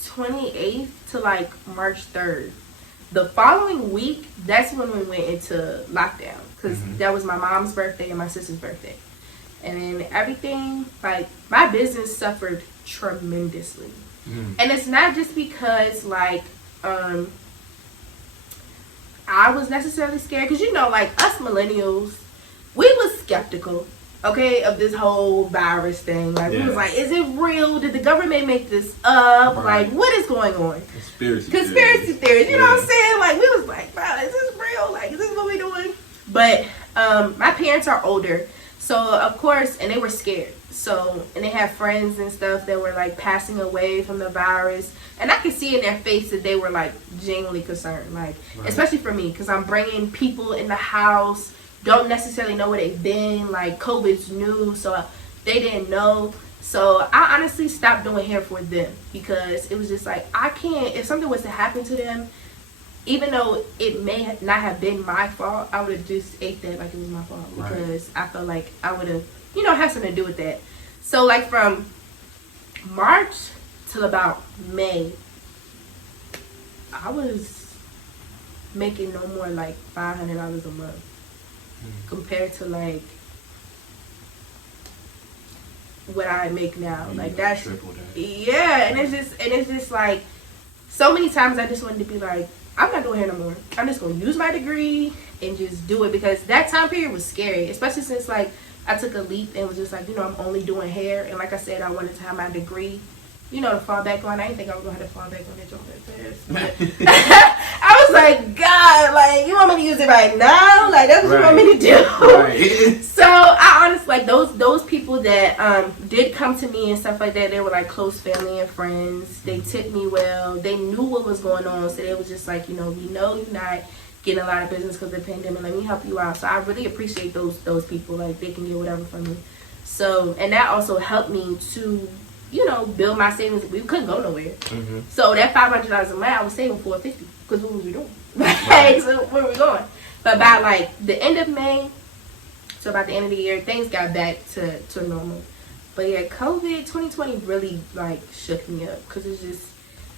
28th to like March 3rd. The following week, that's when we went into lockdown, because that was my mom's birthday and my sister's birthday. And then everything, like, my business suffered tremendously. And it's not just because, like, I was necessarily scared, because like us millennials, we was skeptical, okay, of this whole virus thing. Like, we was like, is it real? Did the government make this up? Like, what is going on? Conspiracy theories. You know what I'm saying? Like, we was like, bro, is this real? Like, is this what we doing? But my parents are older, so of course, and they were scared. So, and they have friends and stuff that were like passing away from the virus. And I could see in their face that they were like genuinely concerned. Like, especially for me, because I'm bringing people in the house, don't necessarily know where they've been. Like, COVID's new, so they didn't know. So I honestly stopped doing hair for them because it was just like, I can't, if something was to happen to them, even though it may not have been my fault, I would have just ate that like it was my fault. Because I felt like I would have, had something to do with that. So like from March till about May, I was making no more like $500 a month compared to like what I make now. Like that's triple that. Yeah, and it's just like so many times I just wanted to be like, I'm not doing hair no more. I'm just gonna use my degree and just do it, because that time period was scary, especially since like I took a leap and was just like, I'm only doing hair, and like I said, I wanted to have my degree, to fall back on. I didn't think I was gonna have to fall back on that job that fast. But I was like, God, like, you want me to use it right now? Like, that's what you want me to do. Right. So I honestly, like, those people that did come to me and stuff like that, they were like close family and friends. They tipped me well. They knew what was going on, so they was just like, we know you're not getting a lot of business because of the pandemic. Let me help you out. So I really appreciate those people. Like, they can get whatever from me. So, and that also helped me to, build my savings. We couldn't go nowhere. Mm-hmm. So that $500 a month, I was saving $450, because what was we doing? Right. So where were we going? But by like the end of May, so about the end of the year, things got back to normal. But yeah, COVID 2020 really like shook me up, because it's just,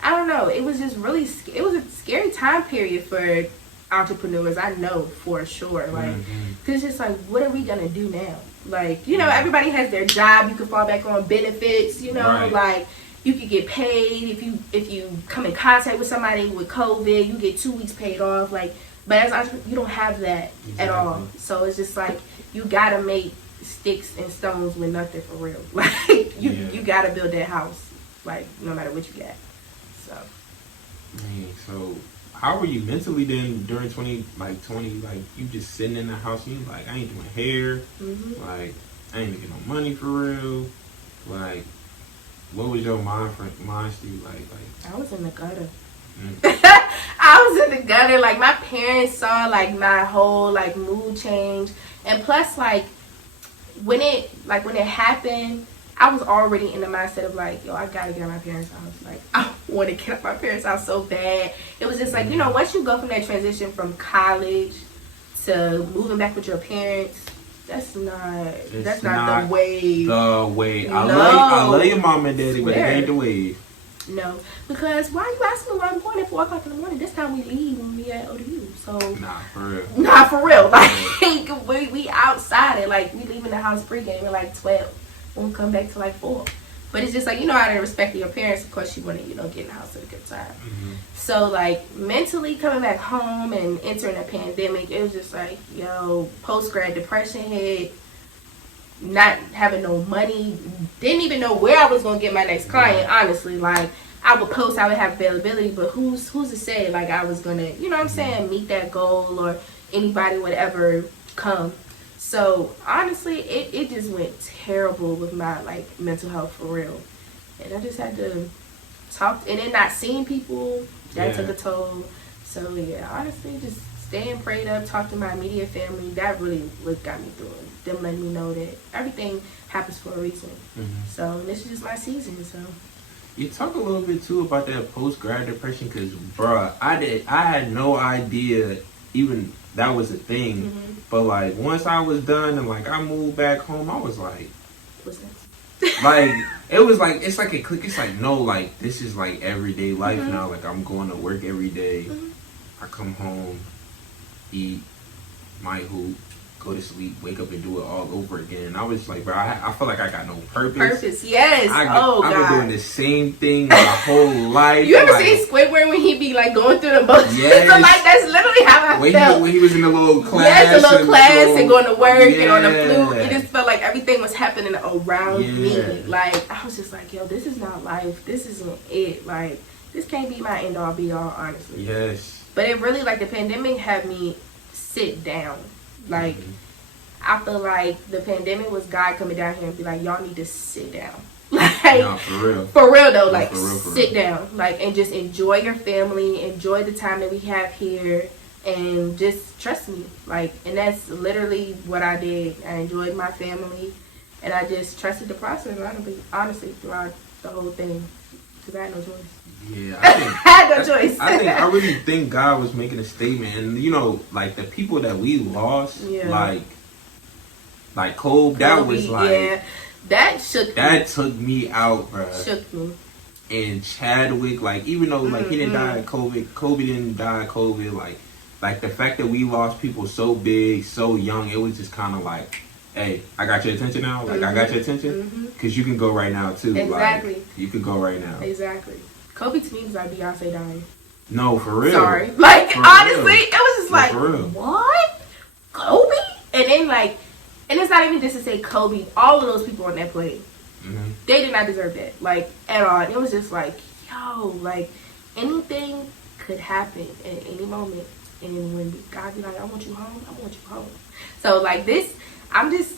I don't know, it was just really, it was a scary time period for entrepreneurs, I know for sure. Like, because it's just like, what are we gonna do now? Like, everybody has their job, you can fall back on benefits, Right. like you could get paid if you come in contact with somebody with COVID, you get 2 weeks paid off. Like, but as entrepreneur, you don't have that at all. So it's just like, you gotta make sticks and stones with nothing for real. Like, you gotta build that house, like, no matter what you got. So. Man, so how were you mentally then during 20, like you just sitting in the house and you like, I ain't doing hair, like, I ain't making no money for real, like, what was your mind state like? I was in the gutter. I was in the gutter. Like, my parents saw like my whole like mood change, and plus like when it happened, I was already in the mindset of like, yo, I gotta get out of my parents' house. Like, I want to get out of my parents' house so bad. It was just like, once you go from that transition from college to moving back with your parents, that's not the wave. The wave. No. I love your mom and daddy, but it ain't the wave. No, because why are you asking me where I'm going at 4 o'clock in the morning? This time we leave when we at ODU. So Nah, for real. Nah, for real. Like, we outside and like we leaving the house pregame at like 12. We'll come back to like 4. But it's just like, out of respect to your parents, of course you want to, get in the house at a good time. So like mentally coming back home and entering a pandemic, it was just like, post-grad depression hit, not having no money, didn't even know where I was going to get my next client, honestly. Like, I would post, I would have availability, but who's to say like I was going to, meet that goal, or anybody would ever come. So honestly, it just went terrible with my like mental health for real, and I just had to talk, and then not seeing people, that took a toll. So yeah, honestly, just staying prayed up, talk to my immediate family, that really what got me through it. Them letting me know that everything happens for a reason. So this is just my season. So you talk a little bit too about that post-grad depression, because bruh, I had no idea even that was a thing. But like once I was done and like I moved back home, I was like, what's that? Like, it was like, it's like a click. It's like, no, like this is like everyday life now. Like, I'm going to work every day. I come home, eat, might hoop, go to sleep, wake up and do it all over again. And I was like, bro, I feel like I got no purpose. Yes. I've been doing the same thing my whole life. You ever like, seen Squidward when he be like going through the motions? Yes. So like that's literally how I felt. When he was in the little class. Yes, the little class and going to work and on the flute. It just felt like everything was happening around me. Like, I was just like, yo, this is not life. This isn't it. Like, this can't be my end all be all, honestly. Yes. But it really, like, the pandemic had me sit down. Like, I feel like the pandemic was God coming down here and be like, y'all need to sit down. Like, no, for real. For real, though. Like, for sit down. Like, and just enjoy your family. Enjoy the time that we have here. And just trust me. Like, and that's literally what I did. I enjoyed my family. And I just trusted the process, honestly, throughout the whole thing. Because I had no choice. Yeah, I had no choice. I really think God was making a statement. And, you know, like, the people that we lost, like Kobe, that was like... Yeah, that shook me. That took me out, bro. Shook me. And Chadwick, like, even though, like, he didn't die of COVID, Kobe didn't die of COVID, like, the fact that we lost people so big, so young, it was just kind of like, hey, I got your attention now? Like, I got your attention? Because you can go right now, too. Exactly. Like, you could go right now. Exactly. Kobe to me was like Beyonce dying. No, for real. Sorry. Like, for honestly, real. It was just like, for real. What? Kobe? And then, like, and it's not even just to say Kobe. All of those people on that play, they did not deserve that. Like, at all. And it was just like, yo, like, anything could happen at any moment. And when God be like, I want you home, I want you home. So, like, this, I'm just,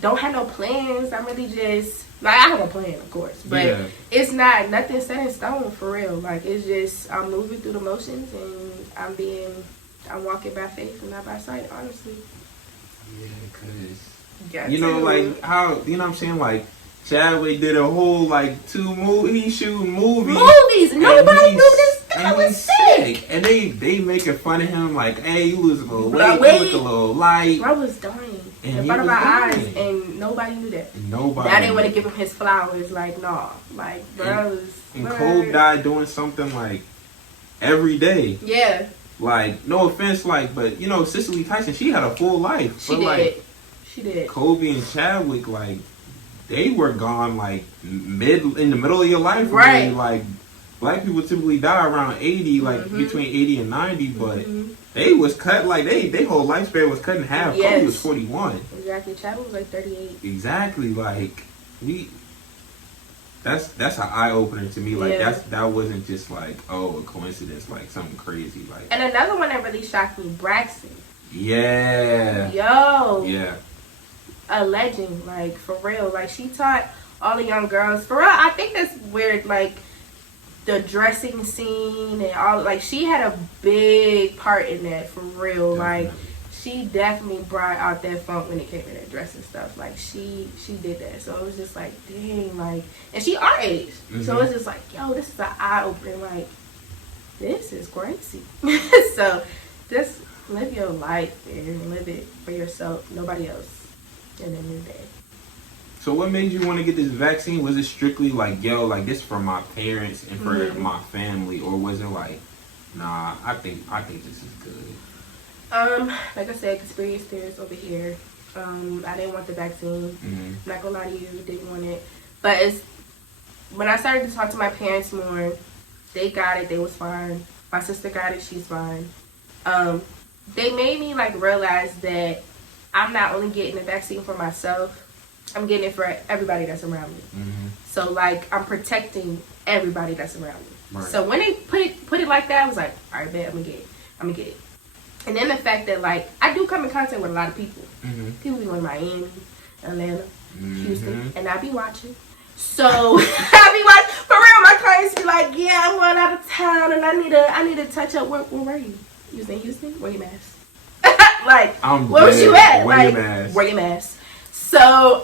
don't have no plans. I'm really just, like, I have a plan, of course. But it's not, nothing set in stone, for real. Like, it's just, I'm moving through the motions and I'm walking by faith and not by sight, honestly. Yeah, because, you know, like, how, you know what I'm saying? Like, Chadwick did a whole, like, 2 movies. He shooting movies. Nobody knew this. I was sick. And they making fun of him, like, hey, you lose a little weight, you look a little light. Bro was dying in front of our eyes, and nobody knew that. Nobody. Now they want to give him his flowers. Like, nah. Like, bro was... And Cole died doing something, like, every day. Yeah. Like, no offense, like, but, you know, Cicely Tyson, she had a full life. She did. Like, she did. Kobe and Chadwick, like, they were gone, like, in the middle of your life. Right. Really. Like, black people typically die around 80, like, between 80 and 90, but they was cut, like, they whole lifespan was cut in half. Yes. Kobe was 41. Exactly. Chadwick was like 38. Exactly. Like, that's an eye opener to me. Like, that wasn't just like, oh, a coincidence, like something crazy. Like, and another one that really shocked me, Braxton. Yeah. Yo. Yeah. A legend, like, for real. Like, she taught all the young girls. For real, I think that's weird, like, the dressing scene and all, like, she had a big part in that, for real. Definitely. Like, she definitely brought out that funk when it came to that dressing stuff. Like, she did that. So it was just like, dang, like, and she our age. So it's just like, yo, this is an eye-opener. Like, this is crazy. So just live your life and live it for yourself, nobody else. And then you're dead. So what made you want to get this vaccine? Was it strictly like, yo, like, this for my parents and for my family, or was it like, nah, I think this is good? Like I said, conspiracy theories over here. I didn't want the vaccine. I'm not gonna lie to you, didn't want it. But it's when I started to talk to my parents more, they got it, they was fine. My sister got it, she's fine. They made me like realize that I'm not only getting the vaccine for myself, I'm getting it for everybody that's around me. So like I'm protecting everybody that's around me. Right. So when they put it like that, I was like, all right, bet I'm gonna get it. And then the fact that like I do come in contact with a lot of people. People be in Miami, Atlanta, Houston, and I be watching. So I be watching for real. My clients be like, yeah, I'm going out of town and I need to touch up. Where were you? You was in Houston? Wear your mask. Like, where was you at? Like, wear your mask. So,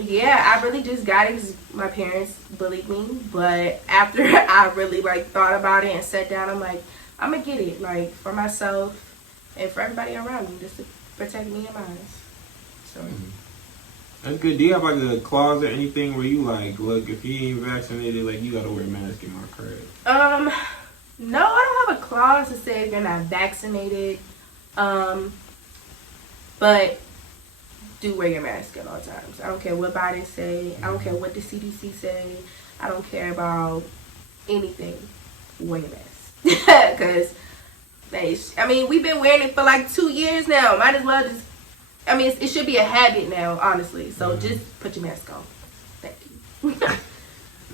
yeah, I really just got it because my parents bullied me. But after I really, like, thought about it and sat down, I'm like, I'm going to get it, like, for myself and for everybody around me, just to protect me and mine. So. That's good. Do you have, like, a clause or anything where you, like, look, if you ain't vaccinated, like, you got to wear a mask in my crib? No, I don't have a clause to say if you're not vaccinated. But do wear your mask at all times. I don't care what bodies say. I don't care what the CDC say. I don't care about anything. Wear your mask. Because, I mean, we've been wearing it for like 2 years now. Might as well just, I mean, it should be a habit now, honestly. So just put your mask on. Thank you.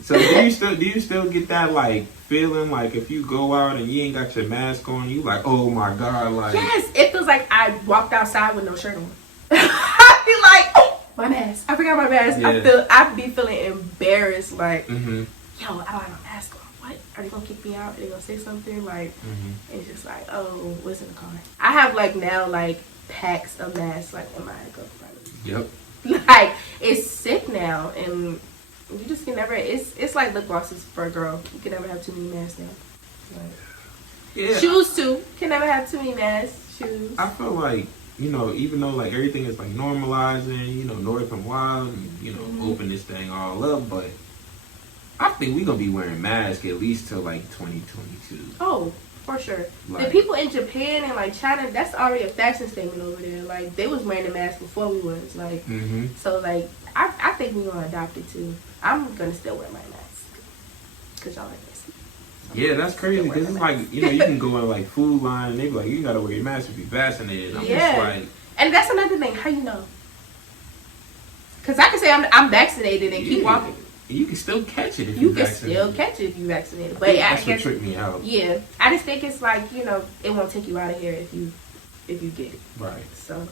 So do you still get that like feeling like if you go out and you ain't got your mask on, you like, oh my God, like, yes, it feels like I walked outside with no shirt on. I feel like, oh, my mask. I forgot my mask. Yeah. I be feeling embarrassed, like, yo, I don't have my mask on. What? Are they gonna kick me out? Are they gonna say something? Like, it's just like, oh, what's in the car? I have like now like packs of masks like in my glove compartment. Yep. Like, it's sick now, and you just can never. It's like lip glosses for a girl. You can never have too many masks now. Like, Yeah. shoes too. Can never have too many masks. Shoes. I feel like, you know, even though like everything is like normalizing, you know, North and Wild, and, you know, open this thing all up, but I think we're gonna be wearing masks at least till like 2022. Oh, for sure. Like, the people in Japan and like China, that's already a fashion statement over there. Like, they was wearing the mask before we was. Like, so like I think we're gonna adopt it too. I'm gonna still wear my mask because y'all like this. yeah, that's crazy because it's like, you know, you can go in like food line and they be like, you gotta wear your mask if you're vaccinated. I'm just like, and that's another thing. How you know? Because I can say I'm vaccinated and keep walking. You can still catch it if You you're can vaccinated. still catch it if you're vaccinated. But that's I what guess, tricked me out. Yeah, I just think it's like, you know, it won't take you out of here if you get it. Right. So,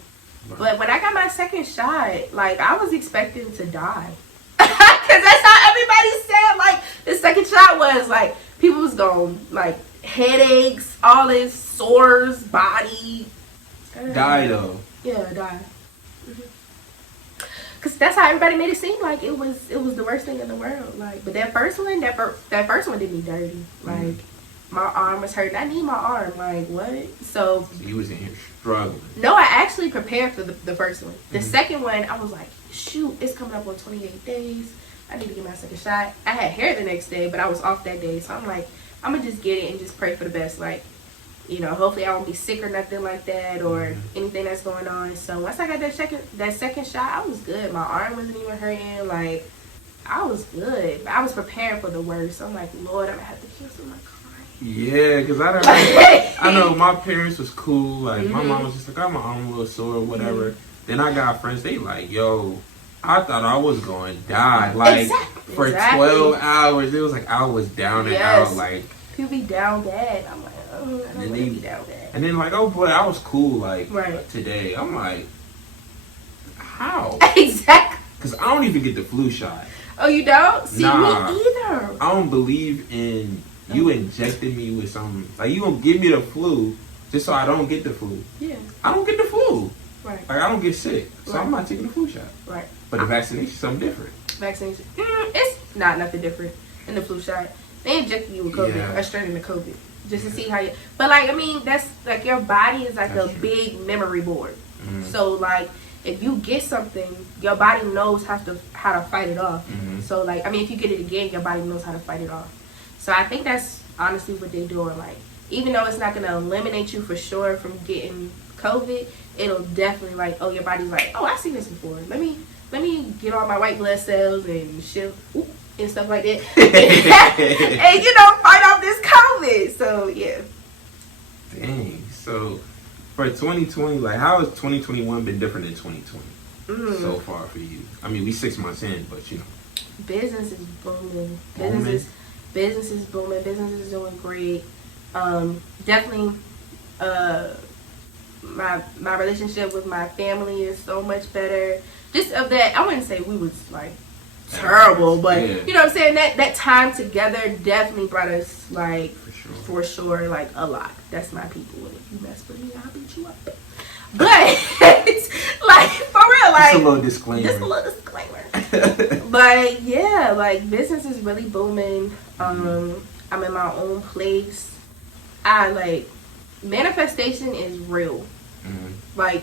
Right. but when I got my second shot, like, I was expecting to die. Because that's how everybody said, like, the second shot was, like, people was going, like, headaches, all this, sores, body. Die though. Yeah, die. Because that's how everybody made it seem like it was the worst thing in the world. Like, but that first one did me dirty. Like, my arm was hurting. I need my arm. Like, what? So You was in here struggling. no, I actually prepared for the first one. The second one, I was like, shoot, it's coming up on 28 days. I need to get my second shot. I had hair the next day, but I was off that day. So I'm like, I'm going to just get it and just pray for the best. Like, you know, hopefully I won't be sick or nothing like that or anything that's going on. So once I got that second shot, I was good. My arm wasn't even hurting. Like, I was good. I was preparing for the worst. I'm like, Lord, I'm going to have to cancel my crying. Yeah, because I know my parents was cool. Like, my mom was just like, my arm a little sore or whatever. Then I got friends, they like, yo, I thought I was going to die. Like, for 12 hours, it was like I was down and out. Like, people be down bad. I'm like, oh, I don't want to be down bad. And then like, oh boy, I was cool. Like, right. Today, I'm like, how? Exactly. Because I don't even get the flu shot. Oh, you don't? See, nah, me either. I don't believe in you injecting me with something. Like, you gonna give me the flu just so I don't get the flu. Yeah. I don't get the flu. Right. Like, I don't get sick. So I'm not taking the flu shot. Right. But the vaccination is something different. Vaccination. It's not nothing different than the flu shot. They injected you with COVID, or straight into COVID, just to see how you. But like, I mean, that's like your body is like that's a big memory board. So like, if you get something, your body knows how to fight it off. So like, I mean, if you get it again, your body knows how to fight it off. So I think that's honestly what they're doing. Like, even though it's not gonna eliminate you for sure from getting COVID, it'll definitely like, oh, your body's like, oh, I've seen this before. Let me get all my white blood cells and shit. And stuff like that. And, you know, fight off this COVID. So, yeah. Dang. So, for 2020, like, how has 2021 been different than 2020 so far for you? I mean, we 6 months in, but, you know. Business is booming. Business is booming. Business is doing great. Definitely, my relationship with my family is so much better. Just of that, I wouldn't say we was, like, terrible, but you know what I'm saying, that time together definitely brought us like for sure like a lot. That's my people, and if you mess with me, I'll beat you up. But like, for real, like, just a little disclaimer. But yeah, like, business is really booming. I'm in my own place. I like, manifestation is real. Like,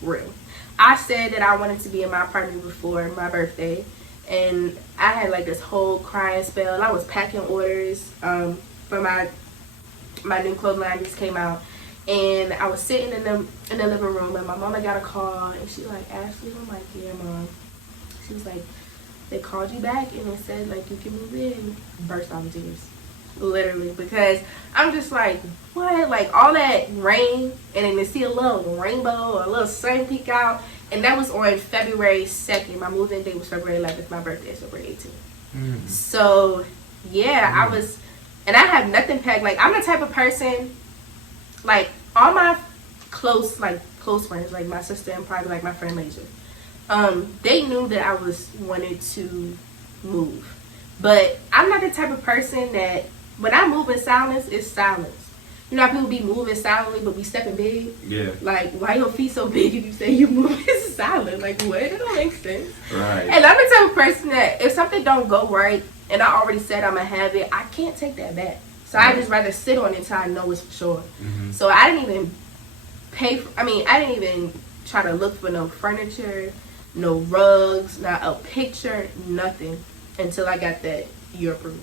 real. I said that I wanted to be in my apartment before my birthday. And I had like this whole crying spell. I was packing orders for my new clothing line just came out, and I was sitting in the living room, and my mama got a call, and she like, Ashleigh, I'm like, yeah, mom. She was like, they called you back and they said like you can move in. Burst out in tears, literally, because I'm just like, what? Like, all that rain, and then to see a little rainbow or a little sun peek out. And that was on February 2nd. My move-in date was February 11th. My birthday is February 18th. So, yeah, I was... And I have nothing packed. Like, I'm the type of person... Like, all my close friends, like my sister and probably, like, my friend Lasia, they knew that I wanted to move. But I'm not the type of person that... When I move in silence, it's silence. you know how people be moving silently but be stepping big? Yeah. Like, why your feet so big if you say you moving silent? Like, what? It don't make sense. Right. And I'm the type of person that if something don't go right and I already said I'm gonna have it, I can't take that back. So I just rather sit on it until I know it's for sure. So I didn't even I didn't even try to look for no furniture, no rugs, not a picture, nothing until I got that you're approved.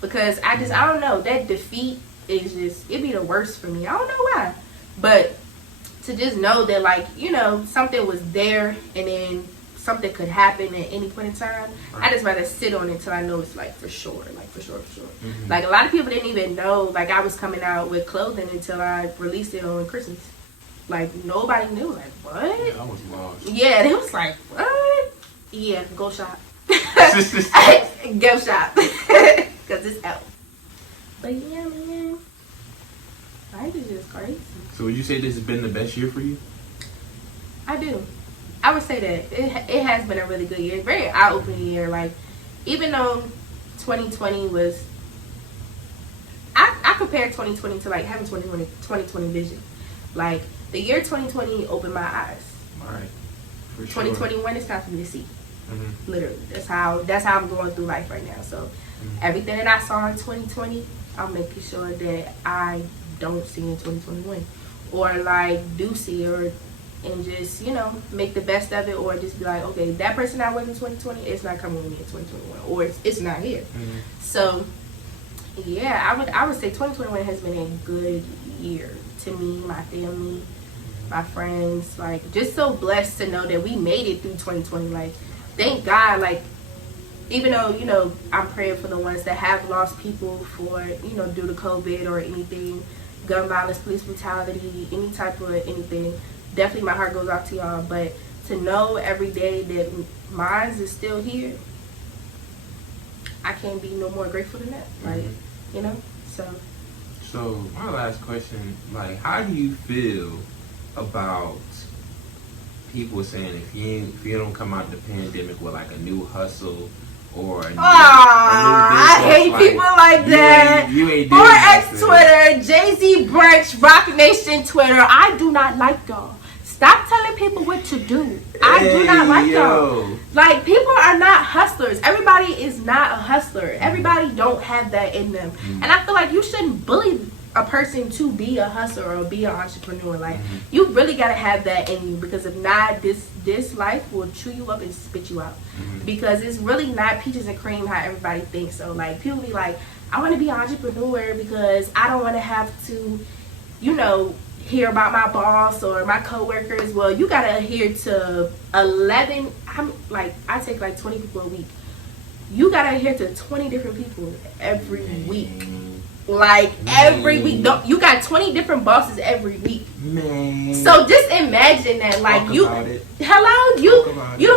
Because I don't know, that defeat is just, it'd be the worst for me. I don't know why. But to just know that, like, you know, something was there and then something could happen at any point in time, I just rather sit on it until I know it's like for sure. Like a lot of people didn't even know like I was coming out with clothing until I released it on Christmas. Like nobody knew. Like what? Yeah, I was lost. Yeah, they was like what? Yeah, go shop. Go shop because it's out. But yeah, man, life is just crazy. So would you say this has been the best year for you? I do. I would say that it has been a really good year, very eye-opening year. Like, even though 2020 was, I compared 2020 to like having 2020 vision. Like the year 2020 opened my eyes. All right. For 2021 is time for me to see. Literally, that's how I'm going through life right now. So everything that I saw in 2020, I'm making sure that I don't see in 2021, or like do see, or and just, you know, make the best of it, or just be like, okay, that person I was in 2020, it's not coming with me in 2021, or it's not here. So yeah, I would say 2021 has been a good year to me, my family, my friends. Like, just so blessed to know that we made it through 2020. Like, thank God. Like, even though, you know, I'm praying for the ones that have lost people for, you know, due to COVID or anything, gun violence, police brutality, any type of anything. Definitely my heart goes out to y'all. But to know every day that mine is still here, I can't be no more grateful than that. Like, you know, so my last question, like, how do you feel about people saying if you don't come out the pandemic with like a new hustle or a new, I hate like, people like that. You ain't 4X Twitter, Jay-Z Brunch, Rock Nation Twitter. I do not like y'all. Stop telling people what to do. I do not like y'all. Like, people are not hustlers. Everybody is not a hustler. Everybody don't have that in them. And I feel like you shouldn't bully a person to be a hustler or be an entrepreneur. Like, you really gotta have that in you, because if not, this life will chew you up and spit you out. Because it's really not peaches and cream how everybody thinks. So like, people be like, I want to be an entrepreneur because I don't want to have to, you know, hear about my boss or my coworkers. Well, you gotta adhere to 11. I take like 20 people a week. You gotta adhere to 20 different people every week. Like, every week. You got 20 different bosses every week. Man. So just imagine that. Like, you don't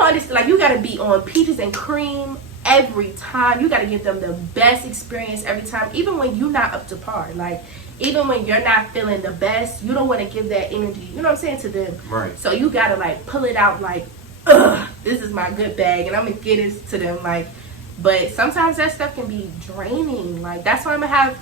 understand. Like, you gotta be on peaches and cream every time. You gotta give them the best experience every time, even when you're not up to par. Like, even when you're not feeling the best, you don't want to give that energy, you know what I'm saying, to them. Right. So you gotta like pull it out like, this is my good bag and I'm gonna get it to them. Like, but sometimes that stuff can be draining. Like, that's why I'm gonna have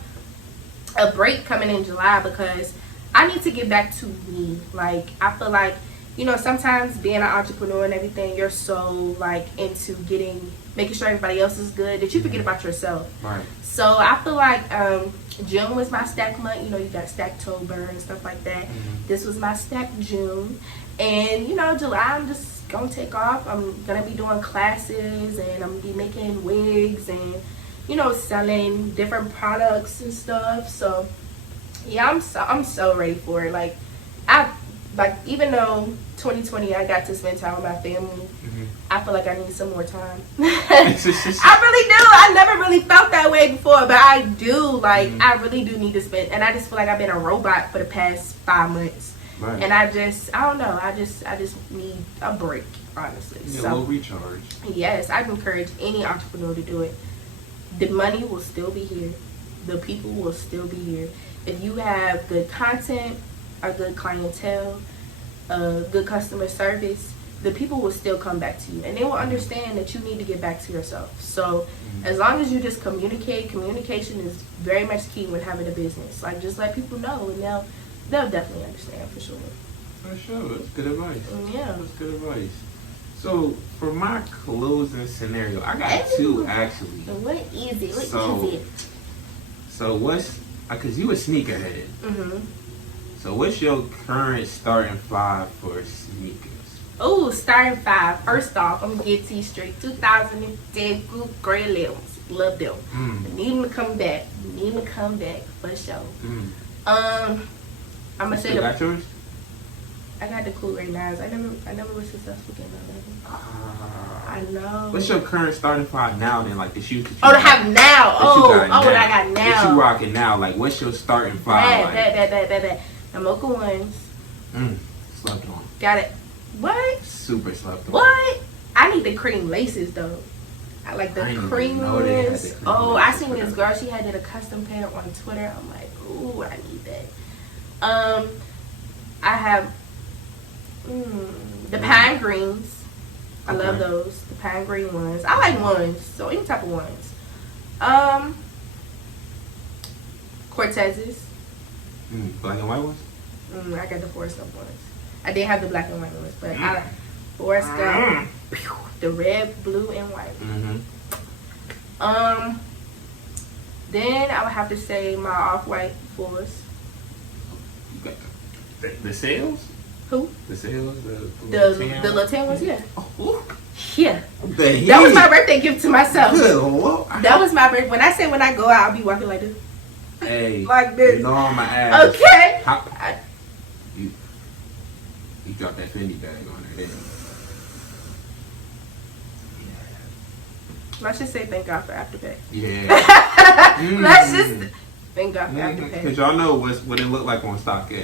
a break coming in July, because I need to get back to me. Like, I feel like, you know, sometimes being an entrepreneur and everything, you're so like into making sure everybody else is good that you forget about yourself. Right. So I feel like June was my stack month. You know, you got Stacktober and stuff like that. This was my stack June. And, you know, July, I'm just going to take off. I'm going to be doing classes, and I'm going to be making wigs and, you know, selling different products and stuff. So, yeah, I'm so ready for it. Like, even though 2020 I got to spend time with my family, I feel like I need some more time. I really do. I never really felt that way before, but I do. Like, I really do need to spend, and I just feel like I've been a robot for the past 5 months. Right. And I don't know. I just need a break, honestly. A little recharge. Yes, I'd encourage any entrepreneur to do it. The money will still be here. The people will still be here. If you have good content, a good clientele, good customer service, the people will still come back to you, and they will understand that you need to get back to yourself. So as long as you just communicate, communication is very much key when having a business. Like, just let people know, and they'll definitely understand for sure. For sure, that's good advice. Yeah, that's good advice. So for my closing scenario, I got two actually. What is it? So what's, cause you a sneakerhead. So what's your current starting five for sneakers? Oh, starting five. First off, I'm gonna get to you straight. 2010 Group Gray Levels. Love them. I need them to come back. For sure. I'm gonna say you got yours? I got the cool Gray 9s. I never was successful getting my level. I know. What's your current starting five now then? Like the shoes that you to have now. What I got now. What you rocking now? Like what's your starting five? That. The Mocha ones. Slept on. Got it. What? Super slept on. What? I need the cream laces though. I like the cream ones. I seen this girl. She had a custom pair on Twitter. I'm like, ooh, I need that. I have the pine greens. I love those. The pine green ones. I like ones. So any type of ones. Cortezes. Black and white ones? I got the Forrest Gump ones. I did have the black and white ones, but I Forrest Gump, the red, blue, and white. Then I would have to say my off-white fours. The sales? Who? The sales? The Latin ones, yeah. Yeah. That was my birthday gift to myself. Good Lord. That was my birthday. When I say when I go out, I'll be walking like this. Hey. Like this. You know on my ass. Okay. You dropped that Fendi bag on there, didn't you? Let's just say thank God for Afterpay. Yeah. Let's just thank God for Afterpay. Because y'all know what it looked like on StockX.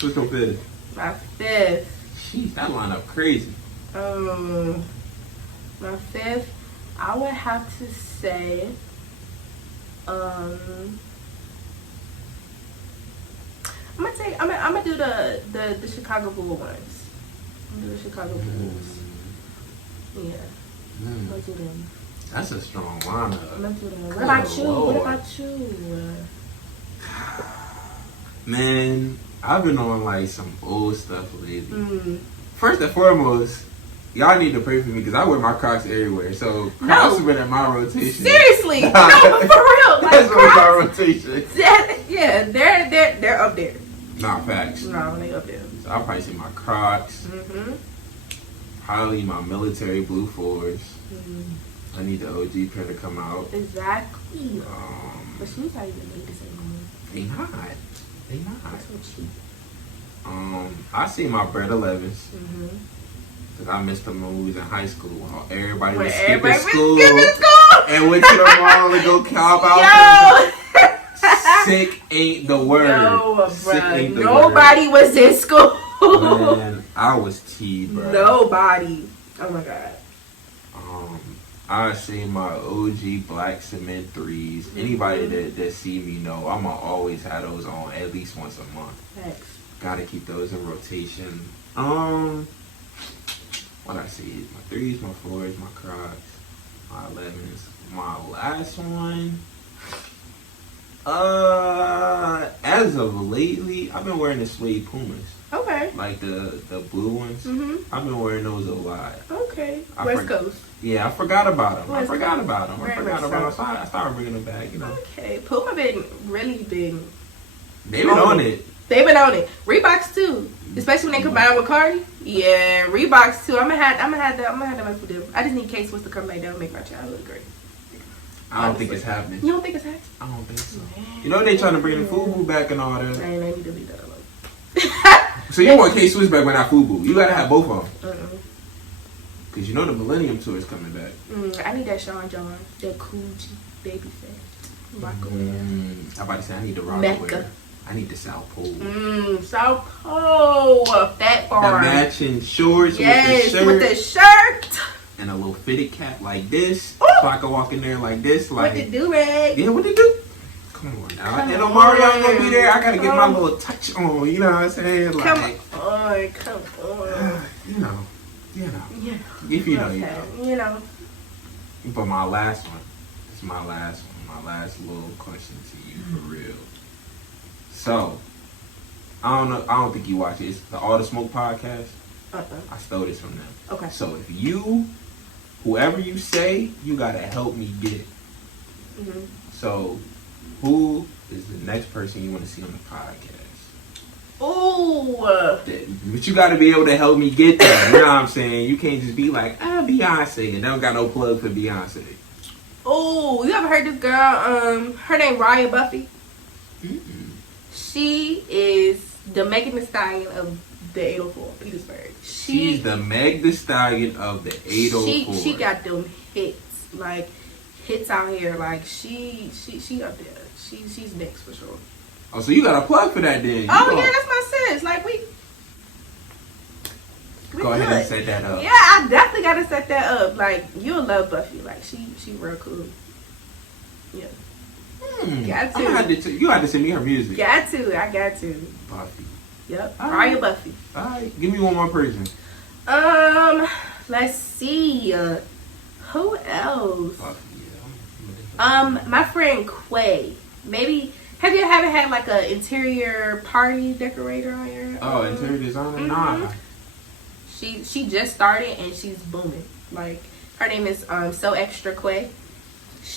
What's your fifth? My fifth. Jeez, that line up crazy. My fifth, I would have to say, I'm gonna do the Chicago Bull ones. I'm gonna do the Chicago Bulls. Yeah. I'm gonna do them. That's a strong lineup. I'm gonna do them. What about you? What about you? Man, I've been on like some old stuff lately. First and foremost, y'all need to pray for me because I wear my Crocs everywhere. So Crocs have been in my rotation. Seriously, no, but for real, like that's Crocs, my rotation. Yeah, they're up there. Nah, facts. No, they up there. So I'll probably say my Crocs. Probably my military blue fours. I need the OG pair to come out. Exactly. But shoes not even made the same anymore. They not. That's so cheap. I see my Bread 11s. Cause I missed them when we was in high school while everybody was skipping school and went to the mall to go cop out. Sick ain't the word. No, Sick ain't the nobody word. was in school. Man, I was T, bro. Nobody. Oh my god. I see my OG black cement 3s. Anybody that see me know I'ma always have those on at least once a month. Thanks. Gotta keep those in rotation. What I see? My 3s, my 4s, my Crocs, my 11s. My last one. As of lately, I've been wearing the suede Pumas. Okay. Like the blue ones. I've been wearing those a lot. Okay. West Coast. Yeah, I forgot about them. So I started bringing them back, you know. Okay. Puma really been. They've been on it. They've been on it. Reeboks too. Especially when they combine with Cardi. Yeah, Reeboks too. I'm gonna have to mess with them. I just need K-Swiss to come back down and make my child look great. I don't think it's happening. You don't think it's happening? I don't think so. You know they trying to bring the FUBU back and all that. Man, they need to leave that alone. So you want K-Swiss back but not FUBU. You gotta have both of them. Cause you know the Millennium Tour is coming back. I need that Sean John, that Coogee, Baby Fat. I'm about to say I need the Rockaway. I need the South Pole. South Pole, Fat Farm. The matching shorts with the shirt. And a little fitted cap like this. Ooh. So I can walk in there like this. Like, with the do-rag. Yeah, what they do? Come on now. And Omarion gonna be there. I gotta get my little touch on. You know what I'm saying? Like, come on. You know. Yeah. If you know, you Okay, know. you know. But my last one. It's my last one. My last little question to you for real. So, I don't know. I don't think you watch it. It's the All the Smoke podcast. I stole this from them. Okay. So if whoever you say, you gotta help me get it. Mm-hmm. So, who is the next person you want to see on the podcast? Ooh. But you gotta be able to help me get there. You know what I'm saying? You can't just be like, Beyonce, and don't got no plug for Beyonce. Oh, you ever heard this girl? Her name Raya Buffy. Mm-mm. She is the Megan Thee Stallion of the 804 Petersburg. She's the Meg Thee Stallion of the 804. She got them hits, like hits out here. Like she up there. She's next for sure. Oh, so you got a plug for that then? Yeah, that's my sis. Like we go ahead and set that up. Yeah, I definitely gotta set that up. Like you'll love Buffy. Like she real cool. Yeah. Got to. You have to send me her music. I got to. Buffy. Yep. Alright. Raya Buffy. Alright. Give me one more person. Let's see. Who else? Buffy, yeah. My friend Quay. Maybe have you ever had like a interior party decorator on your interior designer? Mm-hmm. Nah. She just started and she's booming. Like her name is So Extra Quay.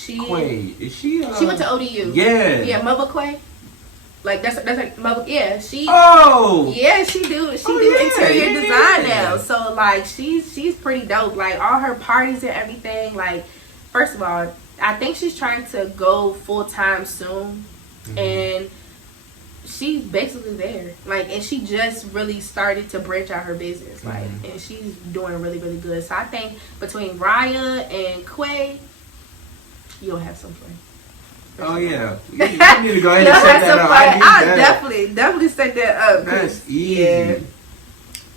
Quay. Is she she went to ODU. Yeah. Yeah, Mother Quay. Like that's like Mother. Yeah, she. Oh. Yeah, she do interior design now. So like she's pretty dope. Like all her parties and everything. Like first of all, I think she's trying to go full time soon, and she's basically there. Like, and she just really started to branch out her business. Like, and she's doing really really good. So I think between Raya and Quay, you'll have some fun. Oh yeah, you need to go ahead and set that up. I'll definitely set that up. That's easy. Yeah,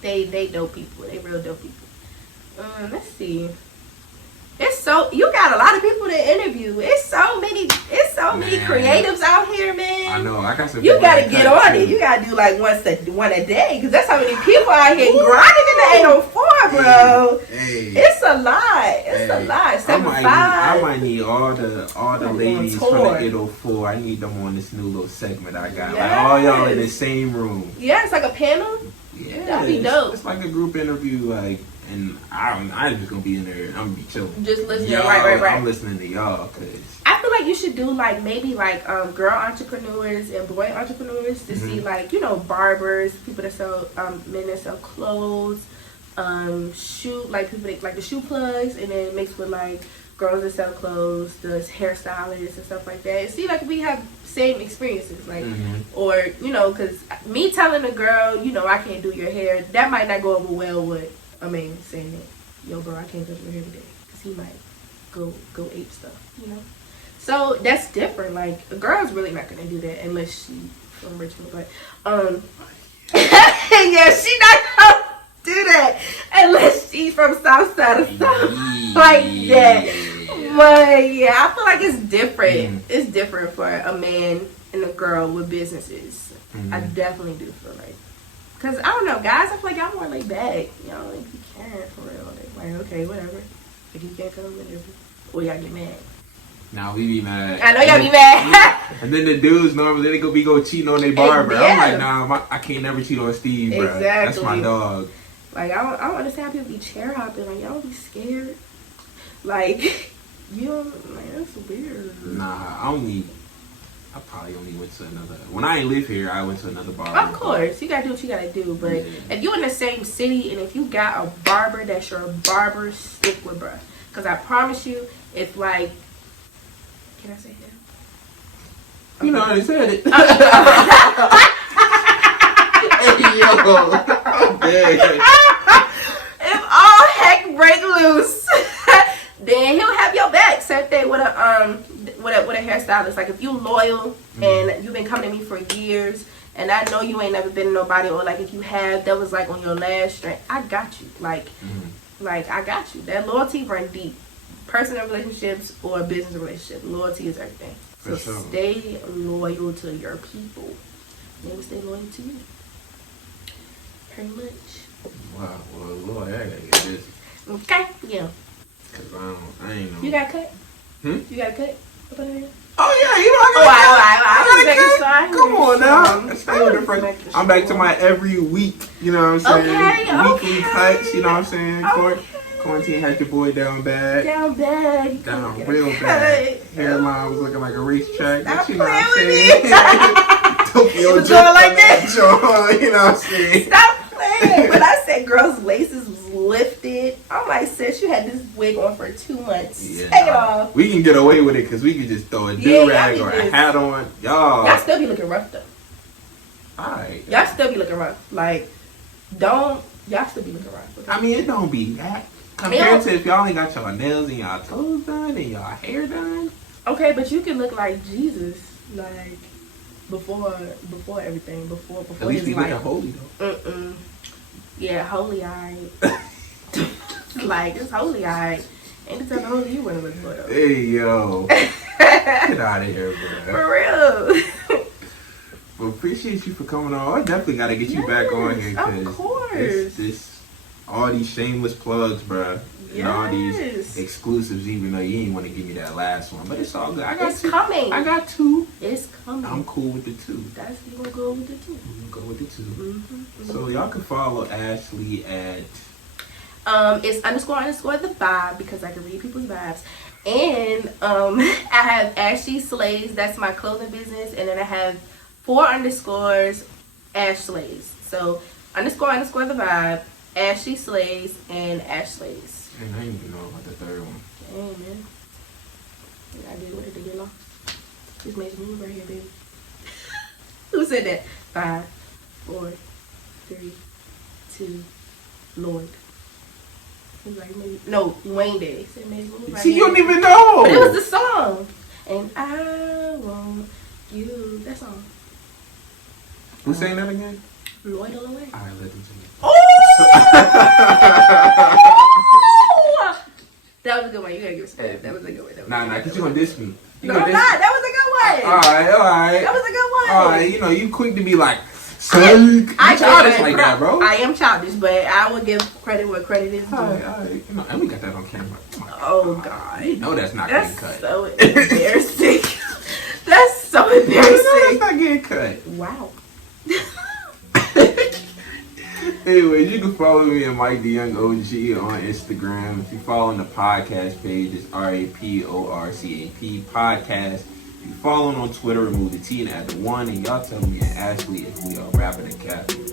they dope people. They real dope people. Let's see. You got a lot of people to interview. It's so many creatives out here, man. I know. I got some. You gotta get on it. You gotta do like one a day, because that's how many people out here grinding in the 804, bro. Hey. It's a lot. It's a lot. 75. I might need all the ladies from the 804. I need them on this new little segment I got. Like all y'all in the same room. Yeah, it's like a panel. Yeah, that'd be dope. It's like a group interview, like. And I'm just gonna be in there and I'm gonna be chilling. Just listening, right. I'm listening to y'all, cause I feel like you should do like maybe like girl entrepreneurs and boy entrepreneurs to see like, you know, barbers, people that sell men that sell clothes, shoe like people that like the shoe plugs, and then mixed with like girls that sell clothes, the hairstylists and stuff like that. And see like we have same experiences, like or you know, cause me telling a girl, you know, I can't do your hair, that might not go over well with saying that, yo, bro, I can't touch your hair today, because he might go ape stuff, you know. So that's different. Like a girl's really not gonna do that unless she from Richmond, but yeah, she not gonna do that unless she's from South Side of South like that. But yeah, I feel like it's different. It's different for a man and a girl with businesses. I definitely do feel like. Cause I don't know, guys. I feel like I'm more laid back. You know, like you can't for real. Like okay, whatever. If you can't come, whatever. Or y'all get mad. Nah, we be mad. I know y'all be mad. And then the dudes normally they go cheating on their barber. I'm like, nah, I can't never cheat on Steve, bro. Exactly. That's my dog. Like I don't understand how people be chair hopping. Like y'all be scared. Like you don't. Like that's weird. Nah, I probably only went to another. When I ain't live here, I went to another barber. Of course, you gotta do what you gotta do. But if you in the same city and if you got a barber that's your barber, stick with bruh. Cause I promise you, if like, can I say that? Okay. You know, I said it. Hey yo, okay. If all heck break loose, then he'll have your back. Same thing with a hairstylist. Like if you loyal and you've been coming to me for years, and I know you ain't never been to nobody, or like if you have, that was like on your last string, I got you. Like I got you. That loyalty run deep. Personal relationships or business relationship, loyalty is everything. So stay loyal to your people. They will stay loyal to you. Pretty much. Wow, well, Lord, I gotta get this. Okay, yeah. Cause I ain't know. You got cut? You got a cut? Oh yeah, you know I got Come on now. Stay with the first. I'm back to my every week. You know what I'm saying? Weekly cuts. You know what I'm saying? Quarantine had your boy down bad. Down real bad. Hairline was looking like a racetrack. Stop You know what I'm playing saying? Tokyo was going like that. You know what I'm saying? Stop playing. When I said girls' laces was lifted, I'm like, sis, you had this wig on for 2 months. Yeah, Take it off. We can get away with it because we can just throw a do-rag or a hat on. Y'all still be looking rough though. Alright. Y'all still be looking rough. Like, y'all still be looking rough. Okay? I mean, it don't be that. Compared to if y'all ain't got y'all nails and y'all toes done and y'all hair done. Okay, but you can look like Jesus, like before everything, before at least his we looking life. holy though. Yeah, holy eye. Like it's holy eye. Ain't the type of holy you wanna look for though. Hey yo, get out of here, bro. For real. Well, appreciate you for coming on. I definitely gotta get you back on here of course. This all these shameless plugs, bro. And all these exclusives, even though you didn't want to give me that last one. But it's all good. It's coming. I got 2. It's coming. I'm cool with the 2. You gonna go with the 2. We're gonna go with the 2. So y'all can follow Ashleigh at it's __ the vibe because I can read people's vibes. And I have Ashley Slays, that's my clothing business, and then I have 4 underscores Ashleighs. So __ the vibe, Ashley Slays, and Ashleighs. And I didn't even know about the 3rd one. Dang, man. I did what it did, long. Just made me move right here, baby. Who said that? 5, 4, 3, 2, Lord. Like, no, Wayne did. He said made me move right See, here. you don't even know. But it was the song. And I want you. That song. Who's saying that again? Lloyd Illaway. Alright, let them sing it. Oh! That was a good one. You gotta give us that. That was a good one. Nah, because you gonna diss me. No, I'm not. That was a good one. Alright. That was a good one. Alright, you know, you quick to be like, you childish like that, bro. I am childish, but I would give credit where credit is due. Alright. You know, and we got that on camera. Oh, God. You know that's not getting cut. That's so embarrassing. That's so embarrassing. You know that's not getting cut. Wow. Anyways, you can follow me at Mike the Young OG on Instagram. If you follow the podcast page, it's RAPORCAP podcast. If you follow on Twitter, remove the T and add the 1, and y'all tell me and Ashleigh if we are rapping and capping.